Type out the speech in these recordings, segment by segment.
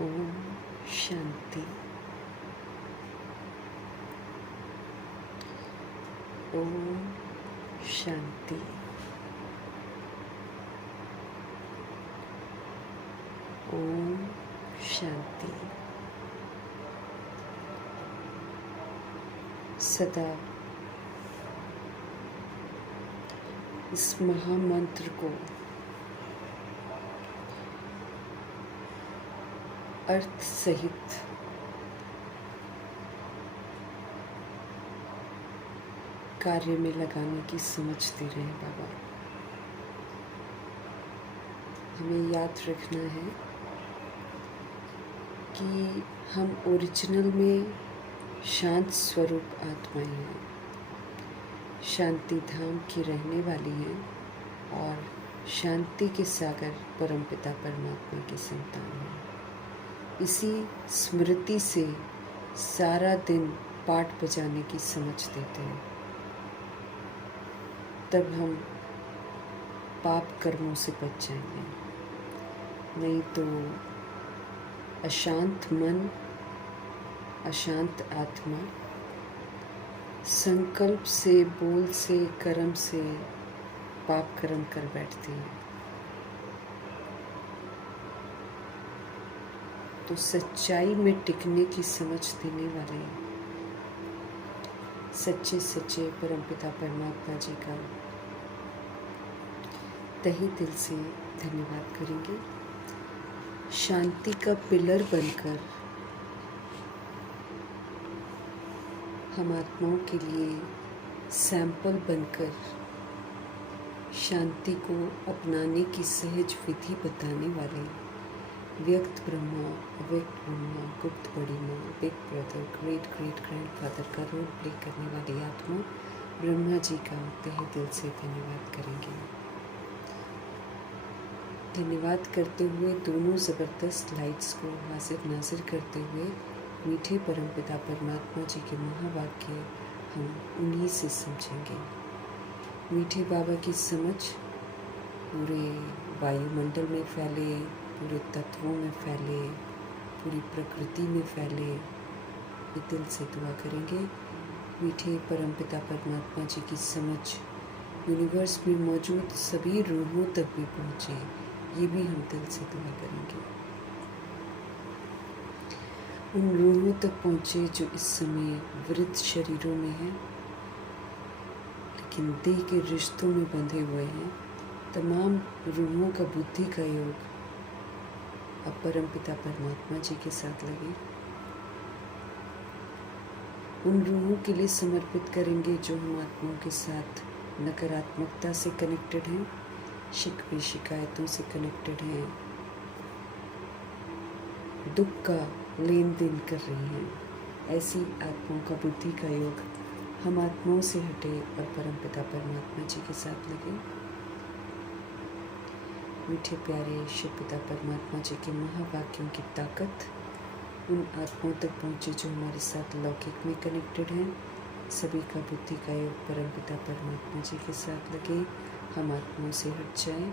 ओम शांति। ओम शांति। ओम शांति। सदा इस महामंत्र को अर्थ सहित कार्य में लगाने की समझ दे रहे हैं बाबा। हमें याद रखना है कि हम ओरिजिनल में शांत स्वरूप आत्माएं हैं, शांति धाम की रहने वाली हैं और शांति के सागर परमपिता परमात्मा की संतान हैं। इसी स्मृति से सारा दिन पाठ बजाने की समझ देते हैं, तब हम पाप कर्मों से बच जाएंगे। नहीं तो अशांत मन, अशांत आत्मा संकल्प से, बोल से, कर्म से पाप कर्म कर बैठती है। तो सच्चाई में टिकने की समझ देने वाले सच्चे सच्चे परमपिता परमात्मा जी का तहे दिल से धन्यवाद करेंगे। शांति का पिलर बनकर हम आत्माओं के लिए सैंपल बनकर शांति को अपनाने की सहज विधि बताने वाले व्यक्त ब्रह्मा, अव्यक्त ब्रह्मा, गुप्त बड़ी माँ, big brother, great great grandfather का रोल प्ले करने वाली आत्मा ब्रह्मा जी का तहे दिल से धन्यवाद करेंगे। धन्यवाद करते हुए दोनों ज़बरदस्त लाइट्स को हाजिर नाजिर करते हुए मीठे परमपिता परमात्मा जी के महावाक्य हम उन्हीं से समझेंगे। मीठे बाबा की समझ पूरे वायुमंडल में फैले, पूरे तत्वों में फैले, पूरी प्रकृति में फैले, ये दिल से दुआ करेंगे। मीठे परमपिता परमात्मा जी की समझ यूनिवर्स में मौजूद सभी रूहों तक भी पहुँचे, ये भी हम दिल से दुआ करेंगे। उन रूहों तक पहुँचे जो इस समय वृद्ध शरीरों में हैं, लेकिन देह के रिश्तों में बंधे हुए हैं। तमाम रूहों का बुद्धि का योग अब परमपिता परमात्मा जी के साथ लगे। उन रूहों के लिए समर्पित करेंगे जो हम आत्माओं के साथ नकारात्मकता से कनेक्टेड हैं, शिकवे शिकायतों से कनेक्टेड हैं, दुख का लेन देन कर रही हैं। ऐसी आत्माओं का बुद्धि का योग हम आत्माओं से हटे और परमपिता परमात्मा जी के साथ लगे। मीठे प्यारे शिव पिता परमात्मा जी के महावाक्यों की ताकत उन आत्माओं तक पहुँचे जो हमारे साथ लौकिक में कनेक्टेड हैं। सभी का बुद्धि का योग परमपिता परमात्मा जी के साथ लगे, हम आत्माओं से हट जाएं।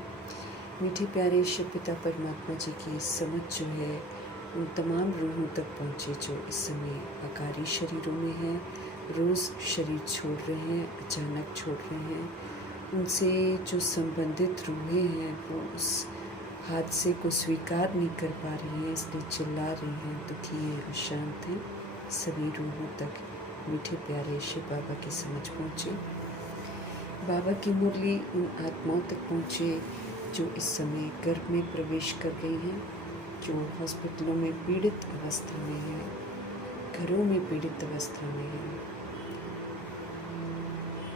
मीठे प्यारे शिव पिता परमात्मा जी की समझ जो है उन तमाम रूहों तक पहुँचे जो इस समय आकारी शरीरों में हैं, रोज़ शरीर छोड़ रहे हैं, अचानक छोड़ रहे हैं। उनसे जो संबंधित रूहें हैं वो उस हादसे को स्वीकार नहीं कर पा रही हैं, इसलिए चिल्ला रही हैं, दुखी हैं, अशांत हैं। सभी रूहों तक मीठे प्यारे शिव बाबा की समझ पहुँचे। बाबा की मुरली उन आत्माओं तक पहुँचे जो इस समय गर्भ में प्रवेश कर गई हैं, जो हॉस्पिटलों में पीड़ित अवस्था में हैं, घरों में पीड़ित अवस्था में हैं,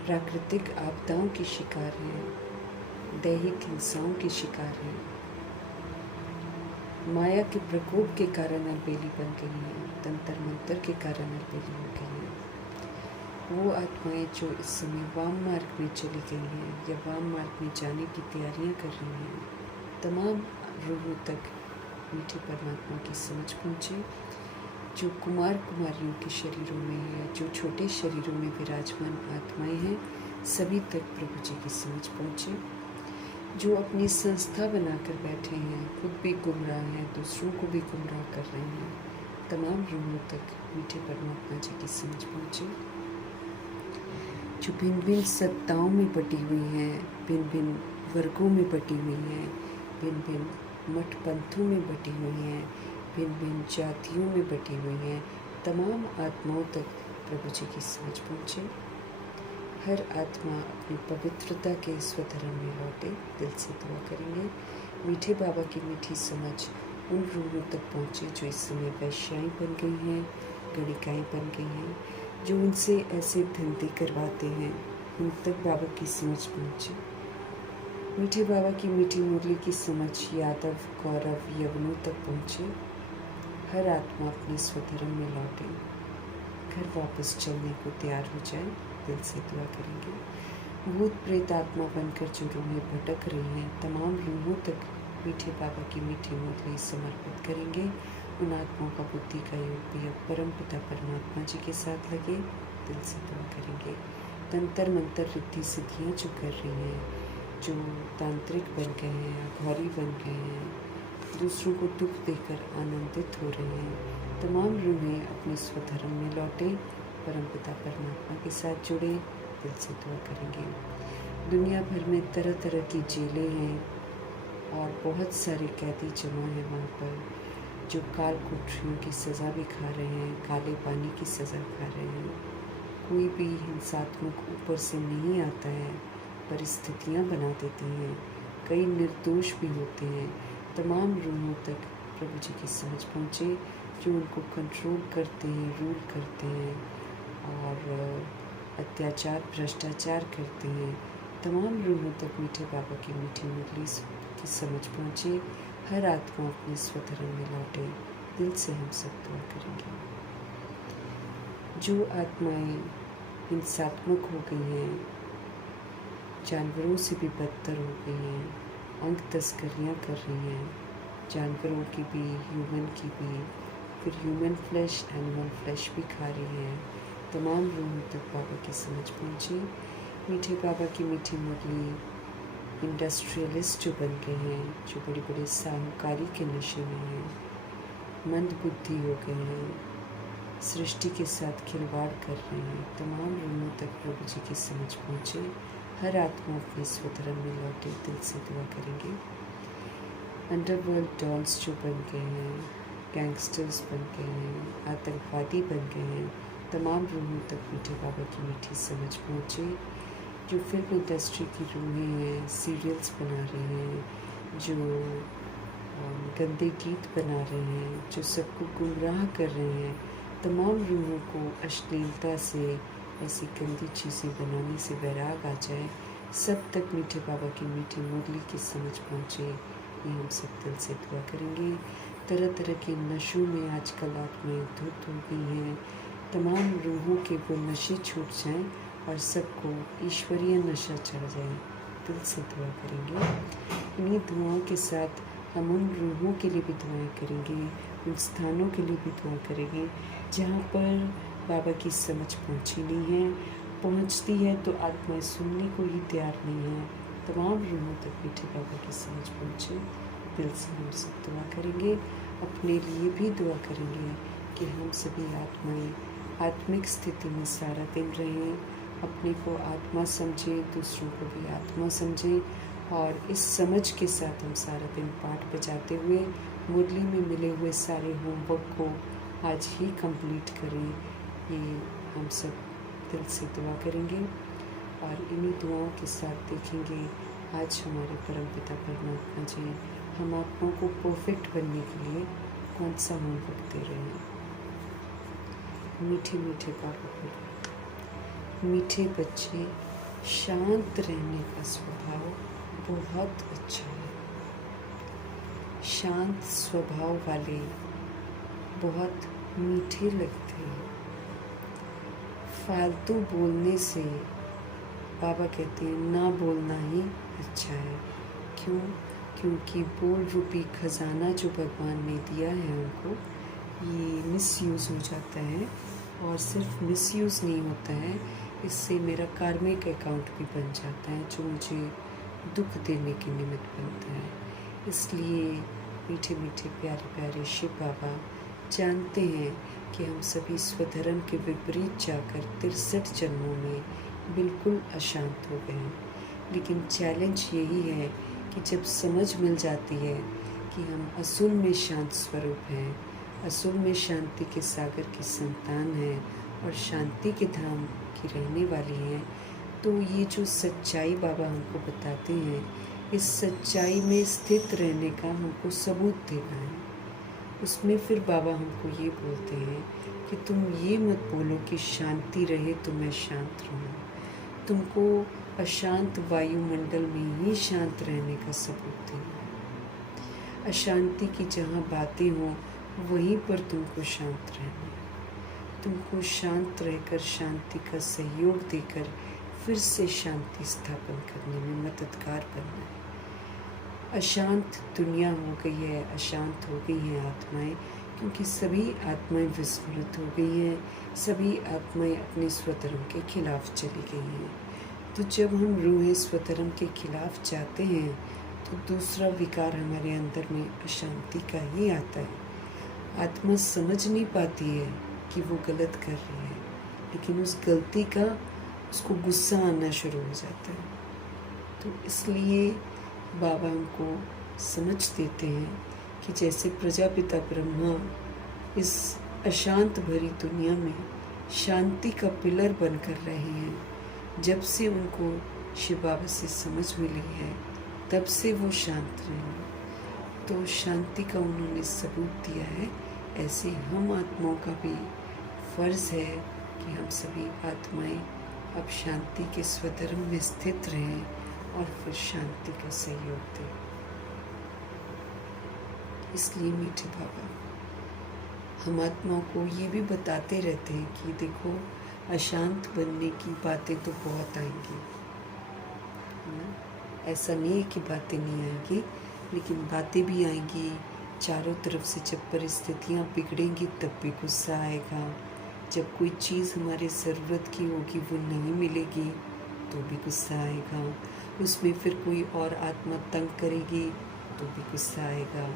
प्राकृतिक आपदाओं की शिकार हैं, दैहिक हिंसाओं की शिकार हैं, माया के प्रकोप के कारण अलबेली बन गई हैं, तंत्र मंत्र के कारण अलबेली हो गई हैं। वो आत्माएं जो इस समय वाम मार्ग में चली गई हैं या वाम मार्ग में जाने की तैयारियां कर रही हैं, तमाम रूहों तक मीठे परमात्मा की समझ पहुँचे। जो कुमार कुमारियों के शरीरों में है, जो छोटे शरीरों में विराजमान आत्माएं हैं, सभी तक प्रभु जी की समझ पहुँचे। जो अपनी संस्था बनाकर बैठे हैं, खुद भी गुमराह हैं, दूसरों को भी गुमराह कर रहे हैं, तमाम रूहों तक मीठे परमात्मा जी की समझ पहुँचे। जो भिन्न भिन्न सत्ताओं में बटी हुई हैं, भिन्न भिन्न वर्गों में बटी हुई हैं, भिन्न भिन्न मठ पंथों में बटी हुई हैं, भिन्न भिन्न जातियों में बटी हुई हैं, तमाम आत्माओं तक प्रभु जी की समझ पहुँचे। हर आत्मा अपनी पवित्रता के स्वधर्म में लौटे, दिल से दुआ करेंगे। मीठे बाबा की मीठी समझ उन रूहों तक पहुँचे जो इस समय वैश्याएँ बन गई हैं, गणिकाएँ बन गई हैं, जो उनसे ऐसे धंधे करवाते हैं, उन तक बाबा की समझ पहुँचे। मीठे बाबा की मीठी मुरली की समझ यादव, कौरव, यवनों तक पहुँचे। हर आत्मा अपने स्वधर्म में लौटे, घर वापस चलने को तैयार हो जाए, दिल से दुआ करेंगे। भूत प्रेत आत्मा बनकर जो रूहें भटक रही हैं, तमाम रूहों तक मीठे बाबा की मीठी मुरली समर्पित करेंगे। उन आत्माओं का बुद्धि का योग भी अब परम पिता परमात्मा जी के साथ लगे, दिल से दुआ करेंगे। तंत्र मंत्र रिद्धि सिद्धियाँ जो कर रही हैं, जो तांत्रिक बन गए हैं, अघौरी बन गए हैं, दूसरों को दुख देकर आनंदित हो रहे हैं, तमाम रूहें अपने स्वधर्म में लौटे, परमपिता परमात्मा के साथ जुड़े, दिल से दुआ करेंगे। दुनिया भर में तरह तरह की जेलें हैं और बहुत सारे कैदी जमा हैं वहाँ पर, जो काल कुठरियों की सज़ा भी खा रहे हैं, काले पानी की सज़ा खा रहे हैं। कोई भी हिंसात्मक ऊपर से नहीं आता है, परिस्थितियाँ बना देती हैं, कई निर्दोष भी होते हैं। तमाम रूहों तक प्रभु जी की समझ पहुँचे, जो उनको कंट्रोल करते हैं, रूल करते हैं और अत्याचार, भ्रष्टाचार करते हैं। तमाम रूहों तक मीठे बाबा की मीठी मुरली की समझ पहुँचे। हर आत्मा अपने स्वधर्म में लौटे, दिल से हम सब दुआ करेंगे। जो आत्माएं हिंसात्मक हो गई हैं, जानवरों से भी बदतर हो गई हैं, अंग तस्करियाँ कर रही हैं, जानवरों की भी, ह्यूमन की भी, फिर ह्यूमन फ्लैश, एनिमल फ्लैश भी खा रही हैं, तमाम रूहों तक बाबा की समझ पहुँची। मीठे बाबा की मीठी मुरली इंडस्ट्रियलिस्ट जो बन गए हैं, जो बड़े बड़े साहूकारी के नशे में हैं, मंद बुद्धि हो गए हैं, सृष्टि के साथ खिलवाड़ कर रहे हैं, तमाम रूहों तक प्रभु जी की समझ पहुँचे। हर आत्मा अपने स्वधर्म में लौटे, दिल से दुआ करेंगे। अंडरवर्ल्ड डॉन्स जो बन गए हैं, गैंगस्टर्स बन गए हैं, आतंकवादी बन गए हैं, तमाम रूहों तक मीठे बाबा की मीठी समझ पहुँचे। जो फिल्म इंडस्ट्री की रूहें हैं, सीरियल्स बना रही हैं, जो गंदे गीत बना रहे हैं, जो सबको गुमराह कर रहे हैं, तमाम रूहों को अश्लीलता से, ऐसी गंदी चीज़ें बनाने से वैराग आ जाए, सब तक मीठे बाबा की मीठी मुरली की समझ पहुँचे, ये हम सब दिल से दुआ करेंगे। तरह तरह के नशों में आजकल आत्माएं धुत हो गई हैं, तमाम रूहों के वो नशे छूट जाएं और सबको ईश्वरीय नशा चढ़ जाए, दिल से दुआ करेंगे। इन्हीं दुआओं के साथ हम उन रूहों के लिए भी दुआएं करेंगे, उन स्थानों के लिए भी दुआ करेंगे जहाँ पर बाबा की समझ पहुँची नहीं है, पहुँचती है तो आत्माएं सुनने को ही तैयार नहीं है। तमाम रूहों तक मीठे बाबा की समझ पहुँचे, दिल से हम सब दुआ करेंगे। अपने लिए भी दुआ करेंगे कि हम सभी आत्माएं आत्मिक स्थिति में सारा दिन रहें, अपने को आत्मा समझें, दूसरों को भी आत्मा समझें और इस समझ के साथ हम सारा दिन पाठ बजाते हुए मुरली में मिले हुए सारे होमवर्क को आज ही कंप्लीट करें। ये हम सब दिल से दुआ करेंगे और इन्हीं दुआओं के साथ देखेंगे आज हमारे परमपिता परमात्मा जी हम आत्माओं को परफेक्ट बनने के लिए कौन सा होमवर्क दे रहे हैं। मीठे मीठे बाबा बोले, मीठे बच्चे, शांत रहने का स्वभाव बहुत अच्छा है। शांत स्वभाव वाले बहुत मीठे लगते हैं। फालतू बोलने से बाबा कहते हैं ना बोलना ही अच्छा है। क्यों? क्योंकि बोल रूपी खजाना जो भगवान ने दिया है हमको, ये मिसयूज़ हो जाता है और सिर्फ मिसयूज़ नहीं होता है, इससे मेरा कार्मिक अकाउंट भी बन जाता है जो मुझे दुख देने के निमित्त बनता है। इसलिए मीठे मीठे प्यारे प्यारे शिव बाबा जानते हैं कि हम सभी स्वधर्म के विपरीत जाकर 63 जन्मों में बिल्कुल अशांत हो गए हैं। लेकिन चैलेंज यही है कि जब समझ मिल जाती है कि हम असूल में शांत स्वरूप हैं, असूल में शांति के सागर की संतान हैं और शांति के धाम की रहने वाली हैं, तो ये जो सच्चाई बाबा हमको बताते हैं, इस सच्चाई में स्थित रहने का हमको सबूत देना है। उसमें फिर बाबा हमको ये बोलते हैं कि तुम ये मत बोलो कि शांति रहे तो मैं शांत रहूँ। तुमको अशांत वायुमंडल में ही शांत रहने का सबूत देना है। अशांति की जहाँ बातें हों वहीं पर तुमको शांत रहना है। तुमको शांत रहकर शांति का सहयोग देकर फिर से शांति स्थापन करने में मददगार बनना है। अशांत दुनिया हो गई है, अशांत हो गई हैं आत्माएं, क्योंकि सभी आत्माएं विस्मृत हो गई हैं, सभी आत्माएं अपने स्वधर्म के खिलाफ चली गई हैं। तो जब हम रूहें स्वधर्म के खिलाफ जाते हैं तो दूसरा विकार हमारे अंदर में अशांति का ही आता है। आत्मा समझ नहीं पाती है कि वो गलत कर रही है, लेकिन उस गलती का उसको गुस्सा आना शुरू हो जाता है। तो इसलिए बाबा हमको समझ देते हैं कि जैसे प्रजापिता ब्रह्मा इस अशांत भरी दुनिया में शांति का पिलर बनकर रहे हैं, जब से उनको शिव बाबा से समझ मिली है तब से वो शांत रहे। तो शांति का उन्होंने सबूत दिया है। ऐसे हम आत्माओं का भी फर्ज है कि हम सभी आत्माएं अब शांति के स्वधर्म में स्थित रहें और फिर शांति का सहयोग दें। इसलिए मीठे बाबा हम आत्माओं को ये भी बताते रहते हैं कि देखो, अशांत बनने की बातें तो बहुत आएंगी, है ना? ऐसा नहीं है कि बातें नहीं आएंगी, लेकिन बातें भी आएंगी। चारों तरफ से जब परिस्थितियाँ बिगड़ेंगी तब भी गुस्सा आएगा। जब कोई चीज़ हमारे ज़रूरत की होगी वो नहीं मिलेगी तो भी गुस्सा आएगा। उसमें फिर कोई और आत्मा तंग करेगी तो भी गुस्सा आएगा।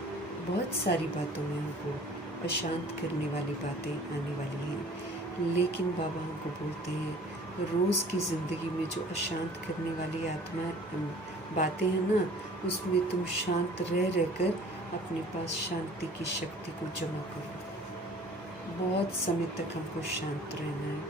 बहुत सारी बातों में हमको अशांत करने वाली बातें आने वाली हैं। लेकिन बाबा हमको बोलते हैं रोज़ की ज़िंदगी में जो अशांत करने वाली आत्मा बातें हैं ना, उसमें तुम शांत रहकर अपने पास शांति की शक्ति को जमा करो। बहुत समय तक हमको शांत रहना है।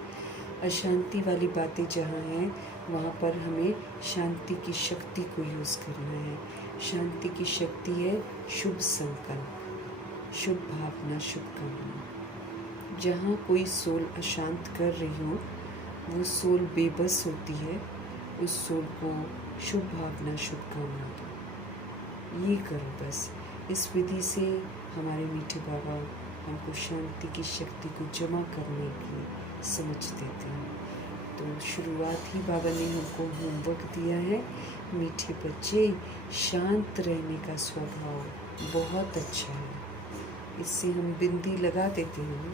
अशांति वाली बातें जहाँ हैं वहाँ पर हमें शांति की शक्ति को यूज़ करना है। शांति की शक्ति है शुभ संकल्प, शुभ भावना, शुभ कामना। जहाँ कोई सोल अशांत कर रही हो, वो सोल बेबस होती है, उस सोल को शुभ भावना, शुभ कामना दो। ये करो बस। इस विधि से हमारे मीठे बाबा हमको शांति की शक्ति को जमा करने की समझ देते हैं। तो शुरुआत ही बाबा ने हमको होमवर्क दिया है, मीठे बच्चे, शांत रहने का स्वभाव बहुत अच्छा है। इससे हम बिंदी लगा देते हैं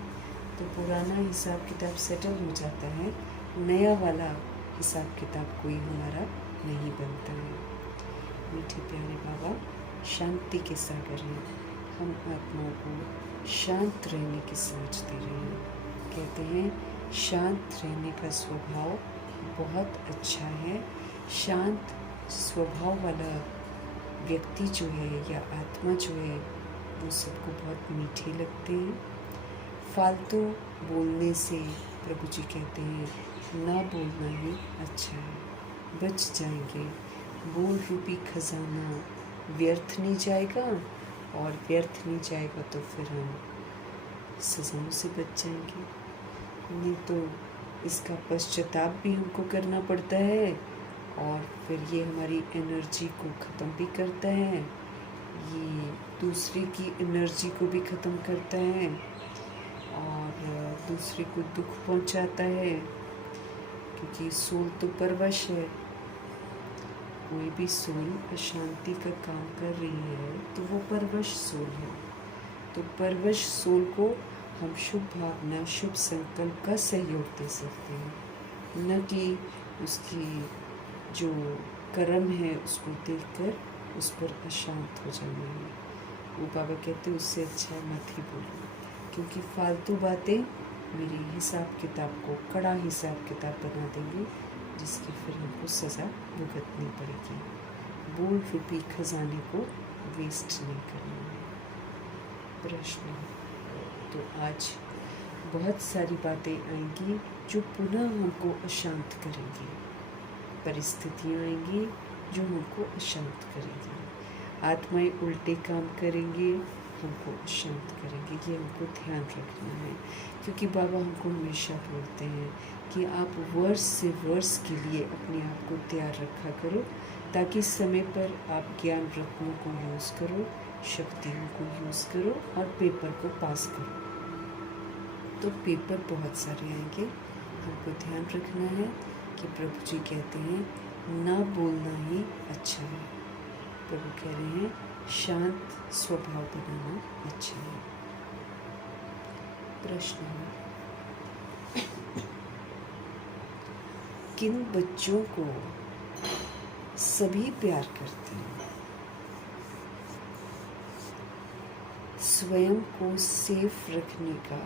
तो पुराना हिसाब किताब सेटल हो जाता है, नया वाला हिसाब किताब कोई हमारा नहीं बनता है। मीठे प्यारे बाबा शांति के सागर हैं। हम आत्माओं को शांत रहने की समझ दे रहे हैं। कहते हैं शांत रहने का स्वभाव बहुत अच्छा है। शांत स्वभाव वाला व्यक्ति जो है या आत्मा जो है वो सबको बहुत मीठे लगते हैं। फालतू बोलने से प्रभु जी कहते हैं ना बोलना ही अच्छा है, बच जाएंगे। बोल रूपी खजाना व्यर्थ नहीं जाएगा, और व्यर्थ नहीं जाएगा तो फिर हम सजाओं से बच जाएंगे। नहीं तो इसका पश्चाताप भी हमको करना पड़ता है, और फिर ये हमारी एनर्जी को ख़त्म भी करता है, ये दूसरे की एनर्जी को भी ख़त्म करता है और दूसरे को दुख पहुंचाता है। क्योंकि सोल तो परवश है। कोई भी सोल अशांति का काम कर रही है तो वो परवश सोल है। तो परवश सोल को हम शुभ भावना, शुभ संकल्प का सहयोग दे सकते हैं, न कि उसकी जो कर्म है उसको देखकर उस पर अशांत हो जाना है। वो बाबा कहते उससे अच्छा मत ही बोलो, क्योंकि फालतू बातें मेरे हिसाब किताब को कड़ा हिसाब किताब बना देंगे, जिसकी फिर हमको सज़ा भुगतनी पड़ेगी। बोल रूपी खजाने को वेस्ट नहीं करना है। प्रश्न, तो आज बहुत सारी बातें आएंगी जो पुनः हमको अशांत करेंगी, परिस्थितियाँ आएंगी जो हमको अशांत करेंगी, आत्माएं उल्टे काम करेंगे, हमको अशांत करेंगे। ये हमको ध्यान रखना है, क्योंकि बाबा हमको हमेशा बोलते हैं कि आप वर्ष से वर्ष के लिए अपने आप को तैयार रखा करो, ताकि समय पर आप ज्ञान रत्नों को यूज़ करो, शक्तियों को यूज़ करो और पेपर को पास करो। तो पेपर बहुत सारे आएंगे, हमको ध्यान रखना है कि प्रभु जी कहते हैं ना बोलना ही अच्छा है। प्रभु कह रहे हैं शांत स्वभाव बनाना अच्छा है। प्रश्न है, किन बच्चों को सभी प्यार करते हैं? स्वयं को सेफ रखने का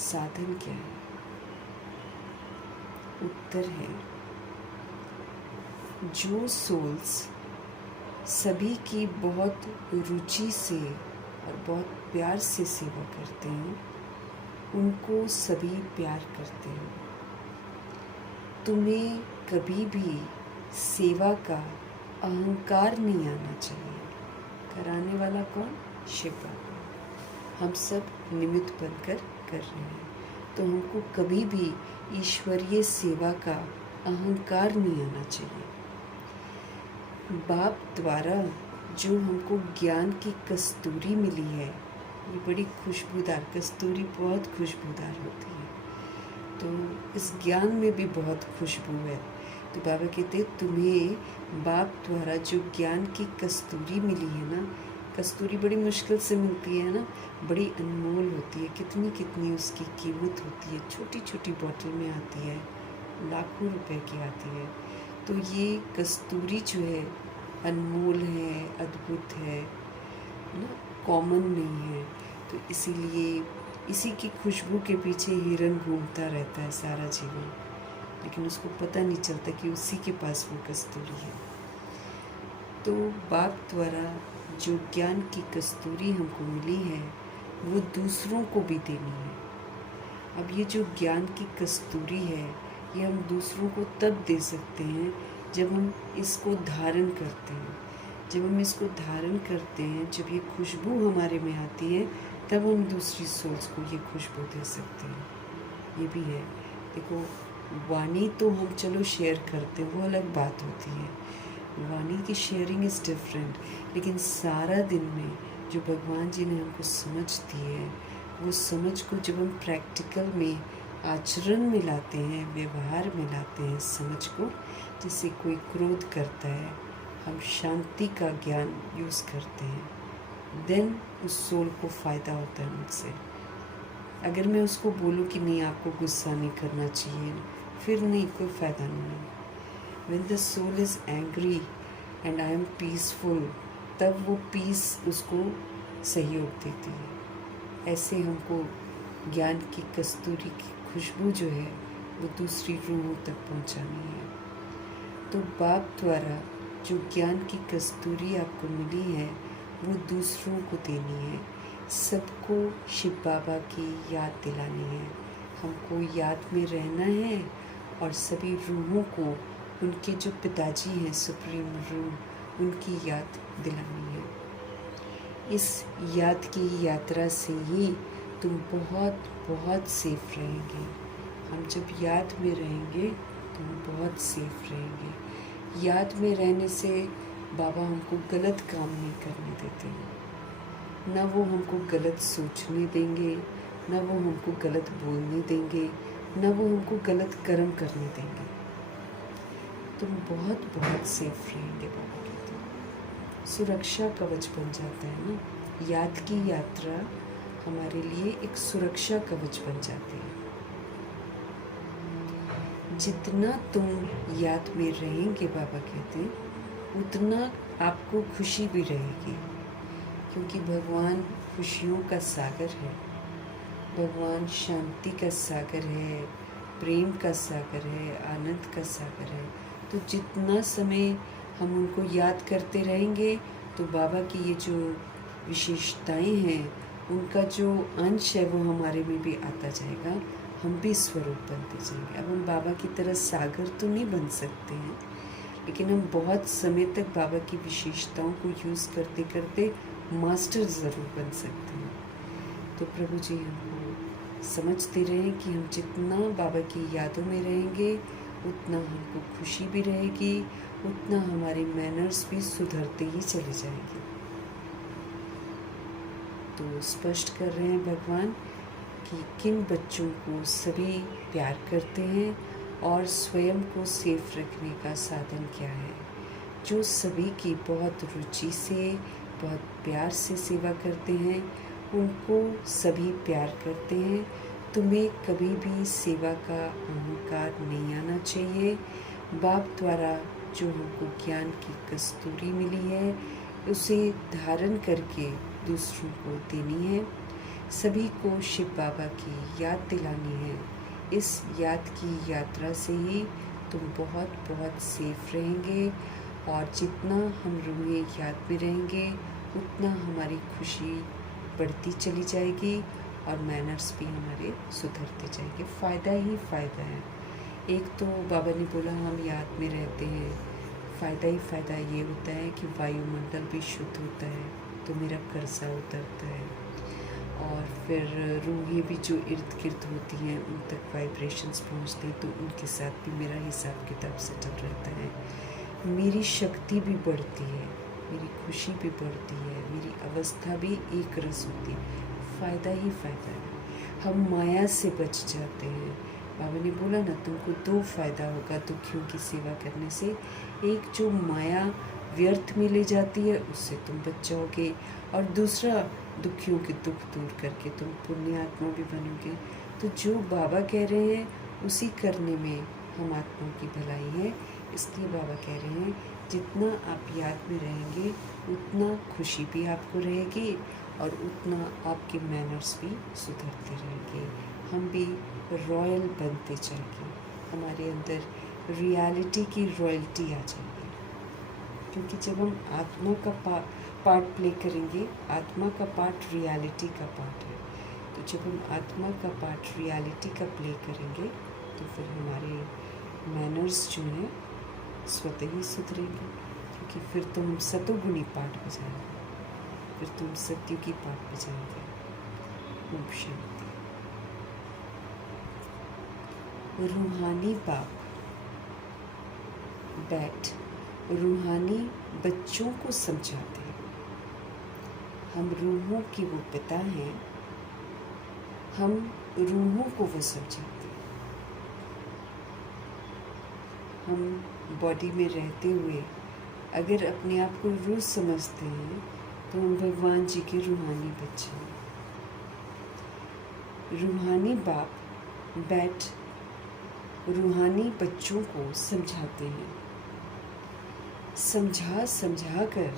साधन क्या है? उत्तर है, जो सोल्स सभी की बहुत रुचि से और बहुत प्यार से सेवा करते हैं, उनको सभी प्यार करते हैं। तुम्हें कभी भी सेवा का अहंकार नहीं आना चाहिए। कराने वाला कौन? शिव बाबा। हम सब निमित्त बनकर कर रहे हैं, तो हमको कभी भी ईश्वरीय सेवा का अहंकार नहीं आना चाहिए। बाप द्वारा जो हमको ज्ञान की कस्तूरी मिली है, ये बड़ी खुशबूदार, कस्तूरी बहुत खुशबूदार होती है, तो इस ज्ञान में भी बहुत खुशबू है। तो बाबा कहते तुम्हें बाप द्वारा जो ज्ञान की कस्तूरी मिली है ना, कस्तूरी बड़ी मुश्किल से मिलती है ना, बड़ी अनमोल होती है, कितनी कितनी उसकी कीमत होती है, छोटी छोटी बॉटल में आती है, लाखों रुपए की आती है। तो ये कस्तूरी जो है अनमोल है, अद्भुत है ना, कॉमन नहीं है। तो इसीलिए इसी की खुशबू के पीछे हिरन घूमता रहता है सारा जीवन, लेकिन उसको पता नहीं चलता कि उसी के पास वो कस्तूरी है। तो बाप द्वारा जो ज्ञान की कस्तूरी हमको मिली है, वो दूसरों को भी देनी है। अब ये जो ज्ञान की कस्तूरी है, ये हम दूसरों को तब दे सकते हैं जब हम इसको धारण करते हैं। जब हम इसको धारण करते हैं, जब ये खुशबू हमारे में आती है, तब हम दूसरी सोल्स को ये खुशबू दे सकते हैं। ये भी है। देखो, वाणी तो हम चलो शेयर करते हैं, वो अलग बात होती है, वाणी की शेयरिंग इज़ डिफरेंट, लेकिन सारा दिन में जो भगवान जी ने हमको समझ दी है, वो समझ को जब हम प्रैक्टिकल में आचरण में लाते हैं, व्यवहार में लाते हैं समझ को, जैसे कोई क्रोध करता है, हम शांति का ज्ञान यूज़ करते हैं, देन उस सोल को फ़ायदा होता है मुझसे। अगर मैं उसको बोलूँ कि नहीं आपको गुस्सा नहीं करना चाहिए, फिर नहीं, कोई फ़ायदा नहीं है। When the soul is angry and I am peaceful, तब वो पीस उसको सहयोग देती है। ऐसे हमको ज्ञान की कस्तूरी की खुशबू जो है, वो दूसरी रूहों तक पहुंचानी है। तो बाप द्वारा जो ज्ञान की कस्तूरी आपको मिली है, वो दूसरों को देनी है, सबको शिव बाबा की याद दिलानी है। हमको याद में रहना है और सभी रूहों को उनके जो पिताजी हैं, सुप्रीम रूह, उनकी याद दिलानी है। इस याद की यात्रा से ही तुम बहुत बहुत सेफ रहेंगे। हम जब याद में रहेंगे तो हम बहुत सेफ रहेंगे। याद में रहने से बाबा हमको गलत काम नहीं करने देते हैं, ना वो हमको गलत सोचने देंगे, ना वो हमको गलत बोलने देंगे, ना वो हमको गलत कर्म करने देंगे। तुम बहुत बहुत सेफ रहेंगे। बाबा कहते हैं सुरक्षा कवच बन जाता है ना, याद की यात्रा हमारे लिए एक सुरक्षा कवच बन जाती है। जितना तुम याद में रहेंगे, बाबा कहते हैं, उतना आपको खुशी भी रहेगी, क्योंकि भगवान खुशियों का सागर है, भगवान शांति का सागर है, प्रेम का सागर है, आनंद का सागर है। तो जितना समय हम उनको याद करते रहेंगे तो बाबा की ये जो विशेषताएं हैं उनका जो अंश है वो हमारे में भी आता जाएगा, हम भी स्वरूप बनते जाएंगे। अब हम बाबा की तरह सागर तो नहीं बन सकते हैं, लेकिन हम बहुत समय तक बाबा की विशेषताओं को यूज़ करते करते मास्टर ज़रूर बन सकते हैं। तो प्रभु जी हमको समझते रहें कि हम जितना बाबा की यादों में रहेंगे उतना हमको खुशी भी रहेगी, उतना हमारे मैनर्स भी सुधरते ही चले जाएंगे। तो स्पष्ट कर रहे हैं भगवान कि किन बच्चों को सभी प्यार करते हैं और स्वयं को सेफ रखने का साधन क्या है। जो सभी की बहुत रुचि से, बहुत प्यार से सेवा करते हैं, उनको सभी प्यार करते हैं। तुम्हें कभी भी सेवा का अहंकार नहीं आना चाहिए। बाप द्वारा जो हमको ज्ञान की कस्तूरी मिली है उसे धारण करके दूसरों को देनी है। सभी को शिव बाबा की याद दिलानी है। इस याद की यात्रा से ही तुम बहुत बहुत सेफ रहेंगे, और जितना हम रूहें याद में रहेंगे उतना हमारी खुशी बढ़ती चली जाएगी और मैनर्स भी हमारे सुधरते जाएंगे। फ़ायदा ही फ़ायदा है। एक तो बाबा ने बोला हम याद में रहते हैं, फ़ायदा ही फ़ायदा ये होता है कि वायुमंडल भी शुद्ध होता है, तो मेरा कर्जा उतरता है, और फिर रूहें भी जो इर्द गिर्द होती हैं उन तक वाइब्रेशंस पहुँचते हैं, तो उनके साथ भी मेरा हिसाब किताब सेटल रहता है। मेरी शक्ति भी बढ़ती है, मेरी खुशी भी बढ़ती है, मेरी अवस्था भी एक रस होती है। फ़ायदा ही फ़ायदा है। हम माया से बच जाते हैं। बाबा ने बोला ना, तुमको दो फ़ायदा होगा दुखियों की सेवा करने से। एक, जो माया व्यर्थ में ले जाती है उससे तुम बच जाओगे, और दूसरा, दुखियों के दुख दूर करके तुम पुण्य आत्मा भी बनोगे। तो जो बाबा कह रहे हैं उसी करने में हम आत्माओं की भलाई है। इसलिए बाबा कह रहे हैं जितना आप याद में रहेंगे उतना खुशी भी आपको रहेगी और उतना आपके मैनर्स भी सुधरते रहेंगे। हम भी रॉयल बनते जाएंगे, हमारे अंदर रियलिटी की रॉयल्टी आ जाएगी। क्योंकि जब हम आत्मा का पार्ट प्ले करेंगे, आत्मा का पार्ट रियलिटी का पार्ट है, तो जब हम आत्मा का पार्ट रियलिटी का प्ले करेंगे तो फिर हमारे मैनर्स जो हैं स्वतः ही सुधरेंगे। क्योंकि फिर तो हम सतोगुणी पार्ट बजाएंगे, फिर तुम सत्युगी पार्ट बजाएंगे। ओम शांति। रूहानी बाप बैठ रूहानी बच्चों को समझाते हैं। हम रूहों की वो पिता हैं, हम रूहों को वो समझाते हैं। हम बॉडी में रहते हुए अगर अपने आप को रूह समझते हैं तो हम भगवान जी के रूहानी बच्चे हैं। रूहानी बाप बैठ रूहानी बच्चों को समझाते हैं। समझा समझा कर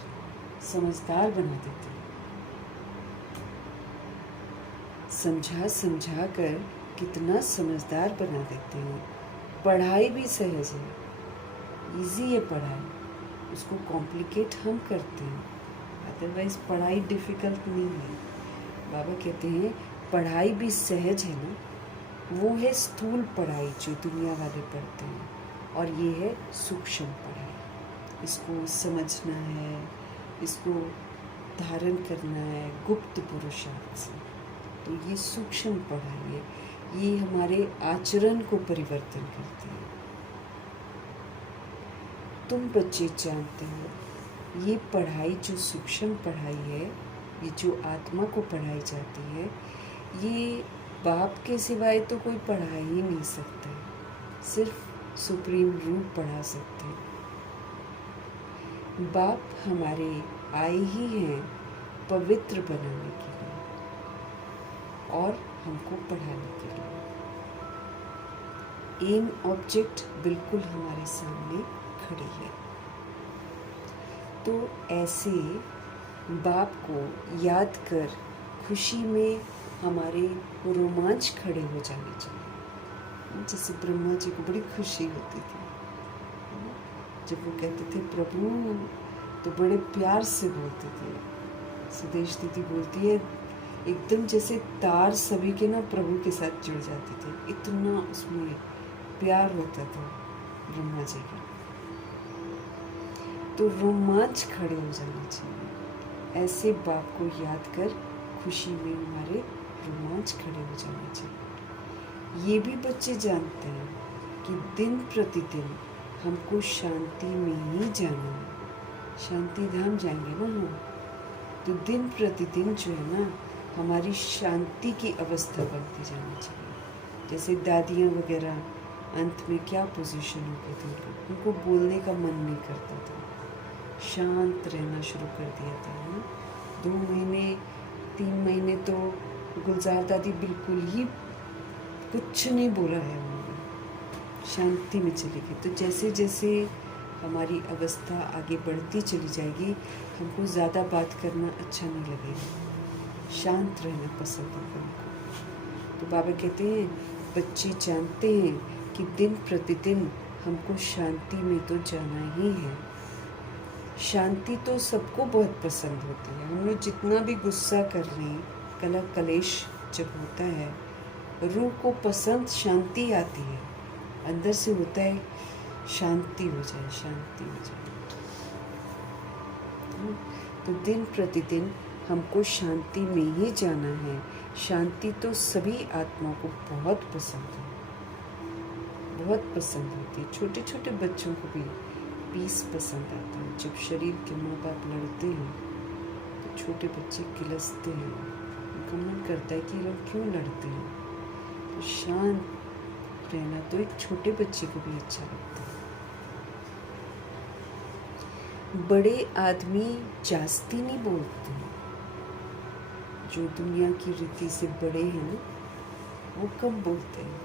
समझदार बना देते हैं। समझा समझा कर कितना समझदार बना देते हैं। पढ़ाई भी सहज है, इजी है पढ़ाई, उसको कॉम्प्लिकेट हम करते हैं। अदरवाइज पढ़ाई डिफ़िकल्ट नहीं है। बाबा कहते हैं पढ़ाई भी सहज है ना, वो है स्थूल पढ़ाई जो दुनिया वाले पढ़ते हैं, और ये है सूक्ष्म पढ़ाई। इसको समझना है, इसको धारण करना है गुप्त पुरुषार्थ से। तो ये सूक्ष्म पढ़ाई है, ये हमारे आचरण को परिवर्तन करती है। तुम बच्चे जानते हो ये पढ़ाई जो सूक्ष्म पढ़ाई है, ये जो आत्मा को पढ़ाई जाती है, ये बाप के सिवाय तो कोई पढ़ा ही नहीं सकता है। सिर्फ सुप्रीम रूप पढ़ा सकते हैं। बाप हमारे आए ही हैं पवित्र बनाने के लिए और हमको पढ़ाने के लिए। एम ऑब्जेक्ट बिल्कुल हमारे सामने खड़ी है। तो ऐसे बाप को याद कर खुशी में हमारे रोमांच खड़े हो जाने चाहिए। जैसे ब्रह्मा जी को बड़ी खुशी होती थी जब वो कहते थे प्रभु, तो बड़े प्यार से बोलते थे। सुदेश दीदी बोलती है एकदम जैसे तार सभी के ना प्रभु के साथ जुड़ जाते थे, इतना उसमें प्यार होता था ब्रह्मा जी का। तो रोमांच खड़े हो जाना चाहिए। ऐसे बाप को याद कर खुशी में हमारे रोमांच खड़े हो जाना चाहिए। ये भी बच्चे जानते हैं कि दिन प्रतिदिन हमको शांति में ही जाना है। शांति धाम जाएंगे ना हम, तो दिन प्रतिदिन जो है ना हमारी शांति की अवस्था बनती जानी चाहिए। जैसे दादियाँ वगैरह अंत में क्या पोजीशन होती थी, उनको बोलने का मन नहीं करता था, शांत रहना शुरू कर दिया था ना। 2 महीने 3 महीने तो गुलजार दादी बिल्कुल ही कुछ नहीं बोला है उन्होंने, शांति में चली गई। तो जैसे जैसे हमारी अवस्था आगे बढ़ती चली जाएगी, हमको ज़्यादा बात करना अच्छा नहीं लगेगा, शांत रहना पसंद होगा हमको। तो बाबा कहते हैं बच्चे जानते हैं कि दिन प्रतिदिन हमको शांति में तो जाना ही है। शांति तो सबको बहुत पसंद होती है। हम लोग जितना भी गुस्सा कर रहे हैं, कलह कलेश जब होता है, रूह को पसंद शांति आती है, अंदर से होता है शांति हो जाए, शांति हो जाए। तो दिन प्रतिदिन हमको शांति में ही जाना है। शांति तो सभी आत्माओं को बहुत पसंद है, बहुत पसंद होती है। छोटे छोटे बच्चों को भी पीस पसंद आता है। जब शरीर के माँ बाप लड़ते हैं तो छोटे बच्चे किलसते हैं, उनका मन करता है कि ये लोग क्यों लड़ते हैं। तो शांत रहना तो एक छोटे बच्चे को भी अच्छा लगता है। बड़े आदमी जास्ती नहीं बोलते हैं, जो दुनिया की रीति से बड़े हैं ना वो कम बोलते हैं,